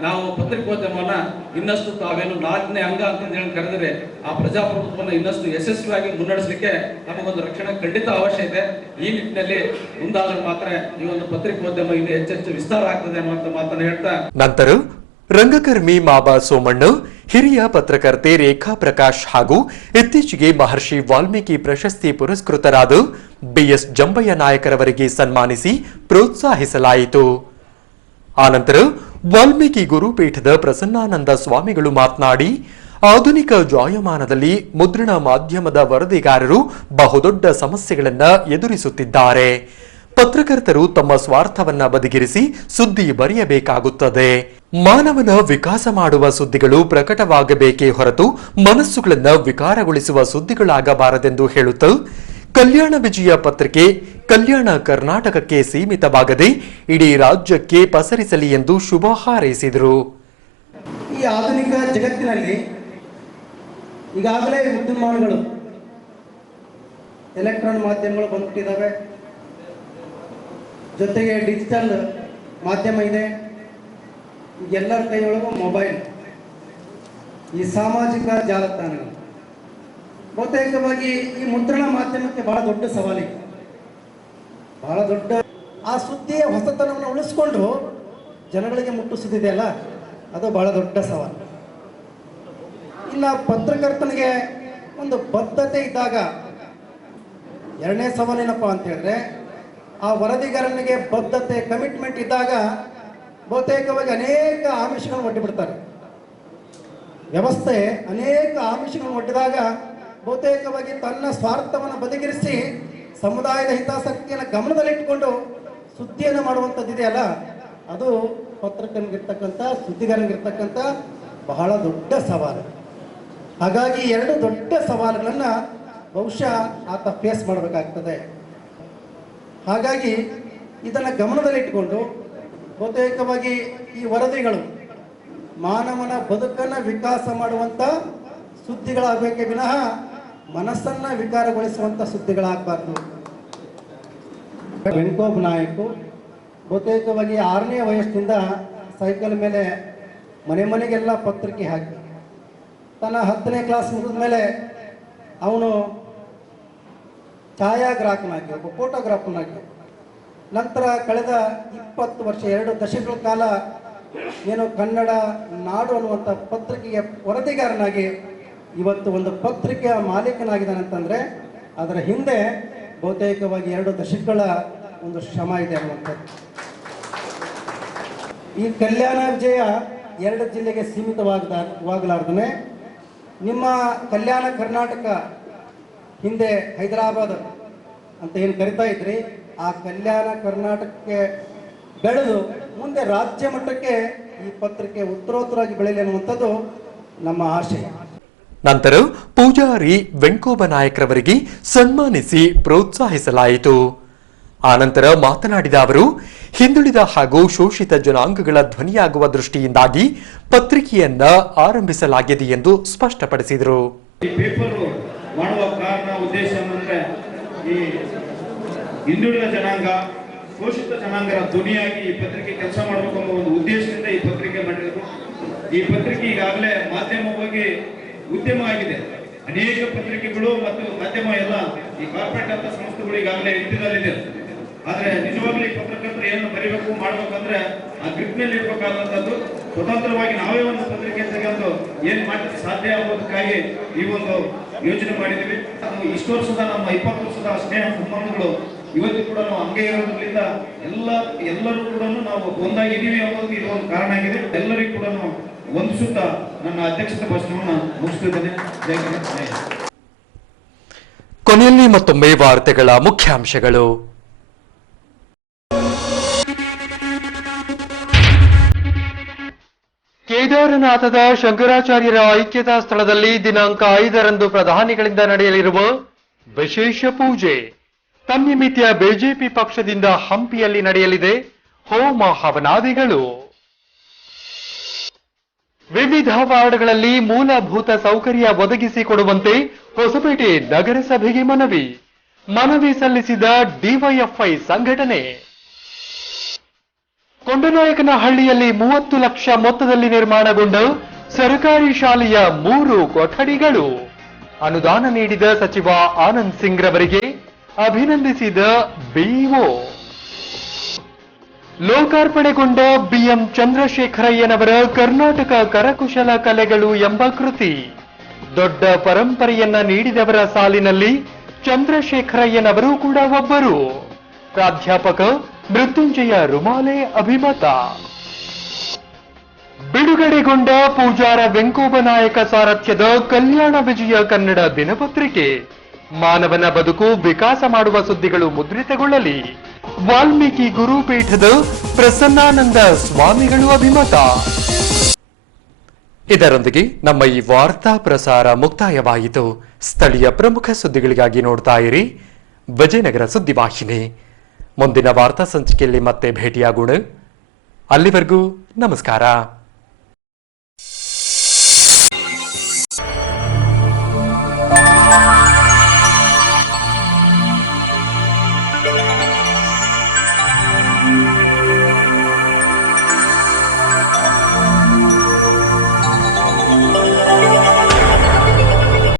ನಾವು ಪತ್ರಿಕೋದ್ಯಮವನ್ನ ಇನ್ನಷ್ಟು ತಾವೇನು 4ನೇ ಅಂಗ ಅಂತಂದು ಹೇಳಿ ಕರೆದರೆ ಆ ಪ್ರಜಾಪ್ರಭುತ್ವವನ್ನು ಇನ್ನಷ್ಟು ಯಶಸ್ವಿಯಾಗಿ ಮುನ್ನಡೆಸಲಿಕ್ಕೆ ನಮಗೊಂದು ರಕ್ಷಣೆ ಖಂಡಿತ ಅವಶ್ಯ ಇದೆ. ಈ ನಿಟ್ಟಿನಲ್ಲಿ ಮುಂದಾದ್ರೆ ಮಾತ್ರ ಈ ಒಂದು ಪತ್ರಿಕೋದ್ಯಮ ಇನ್ನು ಹೆಚ್ಚೆಚ್ಚು ವಿಸ್ತಾರ ಆಗ್ತದೆ ಅನ್ನುವಂತ ಮಾತನ್ನು ಹೇಳ್ತಾ ನಂತರ ರಂಗಕರ್ಮಿ ಮಾಬಾ ಸೋಮಣ್ಣ, ಹಿರಿಯ ಪತ್ರಕರ್ತೆ ರೇಖಾ ಪ್ರಕಾಶ್ ಹಾಗೂ ಇತ್ತೀಚೆಗೆ ಮಹರ್ಷಿ ವಾಲ್ಮೀಕಿ ಪ್ರಶಸ್ತಿ ಪುರಸ್ಕೃತರಾದ ಬಿಎಸ್ ಜಂಬಯ್ಯ ನಾಯಕರವರಿಗೆ ಸನ್ಮಾನಿಸಿ ಪ್ರೋತ್ಸಾಹಿಸಲಾಯಿತು. ಆನಂತರ ವಾಲ್ಮೀಕಿ ಗುರುಪೀಠದ ಪ್ರಸನ್ನಾನಂದ ಸ್ವಾಮಿಗಳು ಮಾತನಾಡಿ, ಆಧುನಿಕ ಜಾಯಮಾನದಲ್ಲಿ ಮುದ್ರಣ ಮಾಧ್ಯಮದ ವರದಿಗಾರರು ಬಹುದೊಡ್ಡ ಸಮಸ್ಯೆಗಳನ್ನು ಎದುರಿಸುತ್ತಿದ್ದಾರೆ. ಪತ್ರಕರ್ತರು ತಮ್ಮ ಸ್ವಾರ್ಥವನ್ನ ಬದಿಗಿರಿಸಿ ಸುದ್ದಿ ಬರೆಯಬೇಕಾಗುತ್ತದೆ. ಮಾನವನ ವಿಕಾಸ ಮಾಡುವ ಸುದ್ದಿಗಳು ಪ್ರಕಟವಾಗಬೇಕೇ ಹೊರತು ಮನಸ್ಸುಗಳನ್ನು ವಿಕಾರಗೊಳಿಸುವ ಸುದ್ದಿಗಳಾಗಬಾರದೆಂದು ಹೇಳುತ್ತಾ, ಕಲ್ಯಾಣ ವಿಜಯ ಪತ್ರಿಕೆ ಕಲ್ಯಾಣ ಕರ್ನಾಟಕಕ್ಕೆ ಸೀಮಿತವಾಗದೆ ಇಡೀ ರಾಜ್ಯಕ್ಕೆ ಪಸರಿಸಲಿ ಎಂದು ಶುಭ ಹಾರೈಸಿದರು. ಈ ಆಧುನಿಕ ಜಗತ್ತಿನಲ್ಲಿ ಈಗಾಗಲೇ ವಿದ್ಯುನ್ಮಾನಗಳು, ಎಲೆಕ್ಟ್ರಾನಿಕ್ ಮಾಧ್ಯಮಗಳು ಬಂದ್ಬಿಟ್ಟಿದ್ದಾವೆ. ಜೊತೆಗೆ ಡಿಜಿಟಲ್ ಮಾಧ್ಯಮ ಇದೆ. ಎಲ್ಲರ ಕೈಯೊಳಗೂ ಮೊಬೈಲ್, ಈ ಸಾಮಾಜಿಕ ಜಾಲತಾಣಗಳು ಬಹುತೇಕವಾಗಿ ಈ ಮುದ್ರಣ ಮಾಧ್ಯಮಕ್ಕೆ ಬಹಳ ದೊಡ್ಡ ಸವಾಲಿದೆ. ಬಹಳ ದೊಡ್ಡ ಆ ಸುದ್ದಿಯ ಹೊಸತನವನ್ನು ಉಳಿಸ್ಕೊಂಡು ಜನಗಳಿಗೆ ಮುಟ್ಟಿಸುತ್ತಿದೆಯಲ್ಲ, ಅದು ಬಹಳ ದೊಡ್ಡ ಸವಾಲು. ಇಲ್ಲ, ಪತ್ರಕರ್ತನಿಗೆ ಒಂದು ಬದ್ಧತೆ ಇದ್ದಾಗ ಎರಡನೇ ಸವಾಲೇನಪ್ಪ ಅಂತ ಹೇಳಿದ್ರೆ, ಆ ವರದಿಗಾರನಿಗೆ ಬದ್ಧತೆ, ಕಮಿಟ್ಮೆಂಟ್ ಇದ್ದಾಗ ಬಹುತೇಕವಾಗಿ ಅನೇಕ ಆಮಿಷಗಳನ್ನು ಒಡ್ಡಿಬಿಡ್ತಾರೆ. ವ್ಯವಸ್ಥೆ ಅನೇಕ ಆಮಿಷಗಳನ್ನು ಒಡ್ಡಿದಾಗ ಬಹುತೇಕವಾಗಿ ತನ್ನ ಸ್ವಾರ್ಥವನ್ನು ಬದಿಗಿರಿಸಿ ಸಮುದಾಯದ ಹಿತಾಸಕ್ತಿಯನ್ನು ಗಮನದಲ್ಲಿಟ್ಟುಕೊಂಡು ಸುದ್ದಿಯನ್ನು ಮಾಡುವಂಥದ್ದಿದೆಯಲ್ಲ, ಅದು ಪತ್ರಕರ್ತನಿಗಿರ್ತಕ್ಕಂಥ, ಸುದ್ದಿಗಾರನಿಗಿರ್ತಕ್ಕಂಥ ಬಹಳ ದೊಡ್ಡ ಸವಾಲು. ಹಾಗಾಗಿ ಎರಡು ದೊಡ್ಡ ಸವಾಲುಗಳನ್ನು ಬಹುಶಃ ಆತ ಫೇಸ್ ಮಾಡಬೇಕಾಗ್ತದೆ. ಹಾಗಾಗಿ ಇದನ್ನು ಗಮನದಲ್ಲಿಟ್ಟುಕೊಂಡು ಬಹುತೇಕವಾಗಿ ಈ ವರದಿಗಳು ಮಾನವನ ಬದುಕನ್ನು ವಿಕಾಸ ಮಾಡುವಂಥ ಸುದ್ದಿಗಳಾಗಬೇಕೇ ವಿನಃ ಮನಸ್ಸನ್ನು ವಿಕಾರಗೊಳಿಸುವಂಥ ಸುದ್ದಿಗಳಾಗಬಾರ್ದು. ವೆಂಕೋಬ ನಾಯಕು ಬಹುತೇಕವಾಗಿ 6ನೇ ವಯಸ್ಸಿನಿಂದ ಸೈಕಲ್ ಮೇಲೆ ಮನೆ ಮನೆಗೆಲ್ಲ ಪತ್ರಿಕೆ ಹಾಕಿ ತನ್ನ 10ನೇ ಕ್ಲಾಸ್ ಮುಗಿದ ಮೇಲೆ ಅವನು ಛಾಯಾಗ್ರಾಹಕನಾಗಿ, ಒಬ್ಬ ಫೋಟೋಗ್ರಾಫರ್ನಾಗಿ, ನಂತರ ಕಳೆದ 20 ವರ್ಷ, 2 ದಶಕಗಳ ಕಾಲ ಏನು ಕನ್ನಡ ನಾಡು ಅನ್ನುವಂಥ ಪತ್ರಿಕೆಯ ವರದಿಗಾರನಾಗಿ ಇವತ್ತು ಒಂದು ಪತ್ರಿಕೆಯ ಮಾಲೀಕನಾಗಿದ್ದಾನಂತಂದರೆ ಅದರ ಹಿಂದೆ ಬಹುತೇಕವಾಗಿ 2 ದಶಕಗಳ ಒಂದು ಶ್ರಮ ಇದೆ ಅನ್ನುವಂಥದ್ದು. ಈ ಕಲ್ಯಾಣ ವಿಜಯ 2 ಜಿಲ್ಲೆಗೆ ಸೀಮಿತವಾಗಲಾರ್ದೇ ನಿಮ್ಮ ಕಲ್ಯಾಣ ಕರ್ನಾಟಕ, ಹಿಂದೆ ಹೈದರಾಬಾದ್ ಅಂತ ಏನು ಕರಿತಾ ಇದ್ರಿ, ಆ ಕಲ್ಯಾಣ ಕರ್ನಾಟಕಕ್ಕೆ ಬೆಳೆದು ಮುಂದೆ ರಾಜ್ಯ ಮಟ್ಟಕ್ಕೆ ಈ ಪತ್ರಿಕೆ ಉತ್ತರೋತ್ತರಾಗಿ ಬೆಳೆಯಲಿ ಅನ್ನುವಂಥದ್ದು ನಮ್ಮ ಆಶಯ. ನಂತರ ಪೂಜಾರಿ ವೆಂಕೋಬ ನಾಯಕರವರಿಗೆ ಸನ್ಮಾನಿಸಿ ಪ್ರೋತ್ಸಾಹಿಸಲಾಯಿತು. ಆನಂತರ ಮಾತನಾಡಿದ ಅವರು, ಹಿಂದುಳಿದ ಹಾಗೂ ಶೋಷಿತ ಜನಾಂಗಗಳ ಧ್ವನಿಯಾಗುವ ದೃಷ್ಟಿಯಿಂದಾಗಿ ಪತ್ರಿಕೆಯನ್ನ ಆರಂಭಿಸಲಾಗಿದೆ ಎಂದು ಸ್ಪಷ್ಟಪಡಿಸಿದರು. ಈ ಪೇಪರ್ ಮಾಡುವ ಕಾರಣ, ಉದ್ದೇಶ ಅಂದ್ರೆ ಈ ಹಿಂದುಳಿದ ಜನಾಂಗ, ಶೋಷಿತ ಜನಾಂಗರ ಧ್ವನಿಯಾಗಿ ಈ ಪತ್ರಿಕೆ ಕೆಲಸ ಮಾಡಬೇಕು ಅನ್ನೋ ಒಂದು ಉದ್ದೇಶದಿಂದ ಈ ಪತ್ರಿಕೆ ಮಾಡಿರೋದು. ಈ ಪತ್ರಿಕೆ ಈಗಾಗಲೇ ಮಾಧ್ಯಮವಾಗಿ ಉದ್ಯಮ ಆಗಿದೆ. ಅನೇಕ ಪತ್ರಿಕೆಗಳು ಮತ್ತು ಮಾಧ್ಯಮ ಎಲ್ಲ ಈ ಕಾರ್ಪೊರೇಟ್ ಅಂತ ಸಂಸ್ಥೆಗಳು ಈಗಾಗಲೇ ಹಿಡಿತದಲ್ಲಿದೆ. ಆದ್ರೆ ನಿಜವಾಗ್ಲೂ ಈ ಪತ್ರಕರ್ತರು ಏನು ಬರೀಬೇಕು ಮಾಡ್ಬೇಕಂದ್ರೆ ಆ ಗ್ರಿಪ್ನಲ್ಲಿ ಇರ್ಬೇಕಾದಂಥದ್ದು. ಸ್ವತಂತ್ರವಾಗಿ ನಾವೇ ಒಂದು ಪತ್ರಿಕೆ ತೆಗೆದು ಏನ್ ಮಾಡಲಿಕ್ಕೆ ಸಾಧ್ಯ ಆಗೋದಕ್ಕಾಗಿ ಈ ಒಂದು ಯೋಚನೆ ಮಾಡಿದ್ದೀವಿ. ಇಷ್ಟು ವರ್ಷದ ನಮ್ಮ 20 ವರ್ಷದ ಸ್ನೇಹ ಸಂಬಂಧಗಳು ಇವತ್ತು ಕೂಡ ನಾವು ಹಂಗೆ ಇರೋದ್ರಿಂದ ಎಲ್ಲರೂ ಕೂಡ ನಾವು ಒಂದಾಗಿದ್ದೀವಿ ಅನ್ನೋದು ಇದು ಒಂದು ಕಾರಣ ಆಗಿದೆ. ಎಲ್ಲರಿಗೂ ಕೂಡ ವಂದಿಸುತ್ತಾ ನನ್ನ ಅಧ್ಯಕ್ಷತೆ ಭಾಷಣವನ್ನು ಮುಗಿಸುತ್ತಿದ್ದೇನೆ. ಜೈ ಹಿಂದ್. ಕೊನೆಯಲ್ಲಿ ಮತ್ತೊಮ್ಮೆ ವಾರ್ತೆಗಳ ಮುಖ್ಯಾಂಶಗಳು. ಕೇದಾರನಾಥದ ಶಂಕರಾಚಾರ್ಯರ ಐಕ್ಯತಾ ಸ್ಥಳದಲ್ಲಿ ದಿನಾಂಕ 5ರಂದು ಪ್ರಧಾನಿಗಳಿಂದ ನಡೆಯಲಿರುವ ವಿಶೇಷ ಪೂಜೆ. ತನ್ನಿಮಿತ್ಯ ಬಿಜೆಪಿ ಪಕ್ಷದಿಂದ ಹಂಪಿಯಲ್ಲಿ ನಡೆಯಲಿದೆ ಹೋಮ ಹವನಾದಿಗಳು. ವಿವಿಧ ವಾರ್ಡ್ಗಳಲ್ಲಿ ಮೂಲಭೂತ ಸೌಕರ್ಯ ಒದಗಿಸಿಕೊಡುವಂತೆ ಹೊಸಪೇಟೆ ನಗರಸಭೆಗೆ ಮನವಿ ಸಲ್ಲಿಸಿದ ಡಿವೈಎಫ್ಐ ಸಂಘಟನೆ. ಕೊಂಡನಾಯಕನಹಳ್ಳಿಯಲ್ಲಿ 30 ಲಕ್ಷ ಮೊತ್ತದಲ್ಲಿ ನಿರ್ಮಾಣಗೊಂಡ ಸರ್ಕಾರಿ ಶಾಲೆಯ 3 ಕೊಠಡಿಗಳು. ಅನುದಾನ ನೀಡಿದ ಸಚಿವ ಆನಂದ್ ಸಿಂಗ್ ರವರಿಗೆ ಅಭಿನಂದಿಸಿದ ಬಿಇಒ. ಲೋಕಾರ್ಪಣೆಗೊಂಡ ಬಿಎಂ ಚಂದ್ರಶೇಖರಯ್ಯನವರ ಕರ್ನಾಟಕ ಕರಕುಶಲ ಕಲೆಗಳು ಎಂಬ ಕೃತಿ. ದೊಡ್ಡ ಪರಂಪರೆಯನ್ನ ನೀಡಿದವರ ಸಾಲಿನಲ್ಲಿ ಚಂದ್ರಶೇಖರಯ್ಯನವರು ಕೂಡ ಒಬ್ಬರು. ಪ್ರಾಧ್ಯಾಪಕ ಮೃತ್ಯುಂಜಯ ರುಮಾಲೆ ಅಭಿಮತ. ಬಿಡುಗಡೆಗೊಂಡ ಪೂಜಾರ ವೆಂಕೋಬನಾಯಕ ಸಾರಥ್ಯದ ಕಲ್ಯಾಣ ವಿಜಯ ಕನ್ನಡ ದಿನಪತ್ರಿಕೆ. ಮಾನವನ ಬದುಕು ವಿಕಾಸ ಮಾಡುವ ಸುದ್ದಿಗಳು ಮುದ್ರಿತಗೊಳ್ಳಲಿ. ವಾಲ್ಮೀಕಿ ಗುರುಪೀಠದ ಪ್ರಸನ್ನಾನಂದ ಸ್ವಾಮಿಗಳು ಅಭಿಮತ. ಇದರೊಂದಿಗೆ ನಮ್ಮ ಈ ವಾರ್ತಾ ಪ್ರಸಾರ ಮುಕ್ತಾಯವಾಯಿತು. ಸ್ಥಳೀಯ ಪ್ರಮುಖ ಸುದ್ದಿಗಳಿಗಾಗಿ ನೋಡ್ತಾ ಇರಿ ವಿಜಯನಗರ ಸುದ್ದಿವಾಹಿನಿ. ಮುಂದಿನ ವಾರ್ತಾ ಸಂಚಿಕೆಯಲ್ಲಿ ಮತ್ತೆ ಭೇಟಿಯಾಗೋಣ. ಅಲ್ಲಿವರೆಗೂ ನಮಸ್ಕಾರ.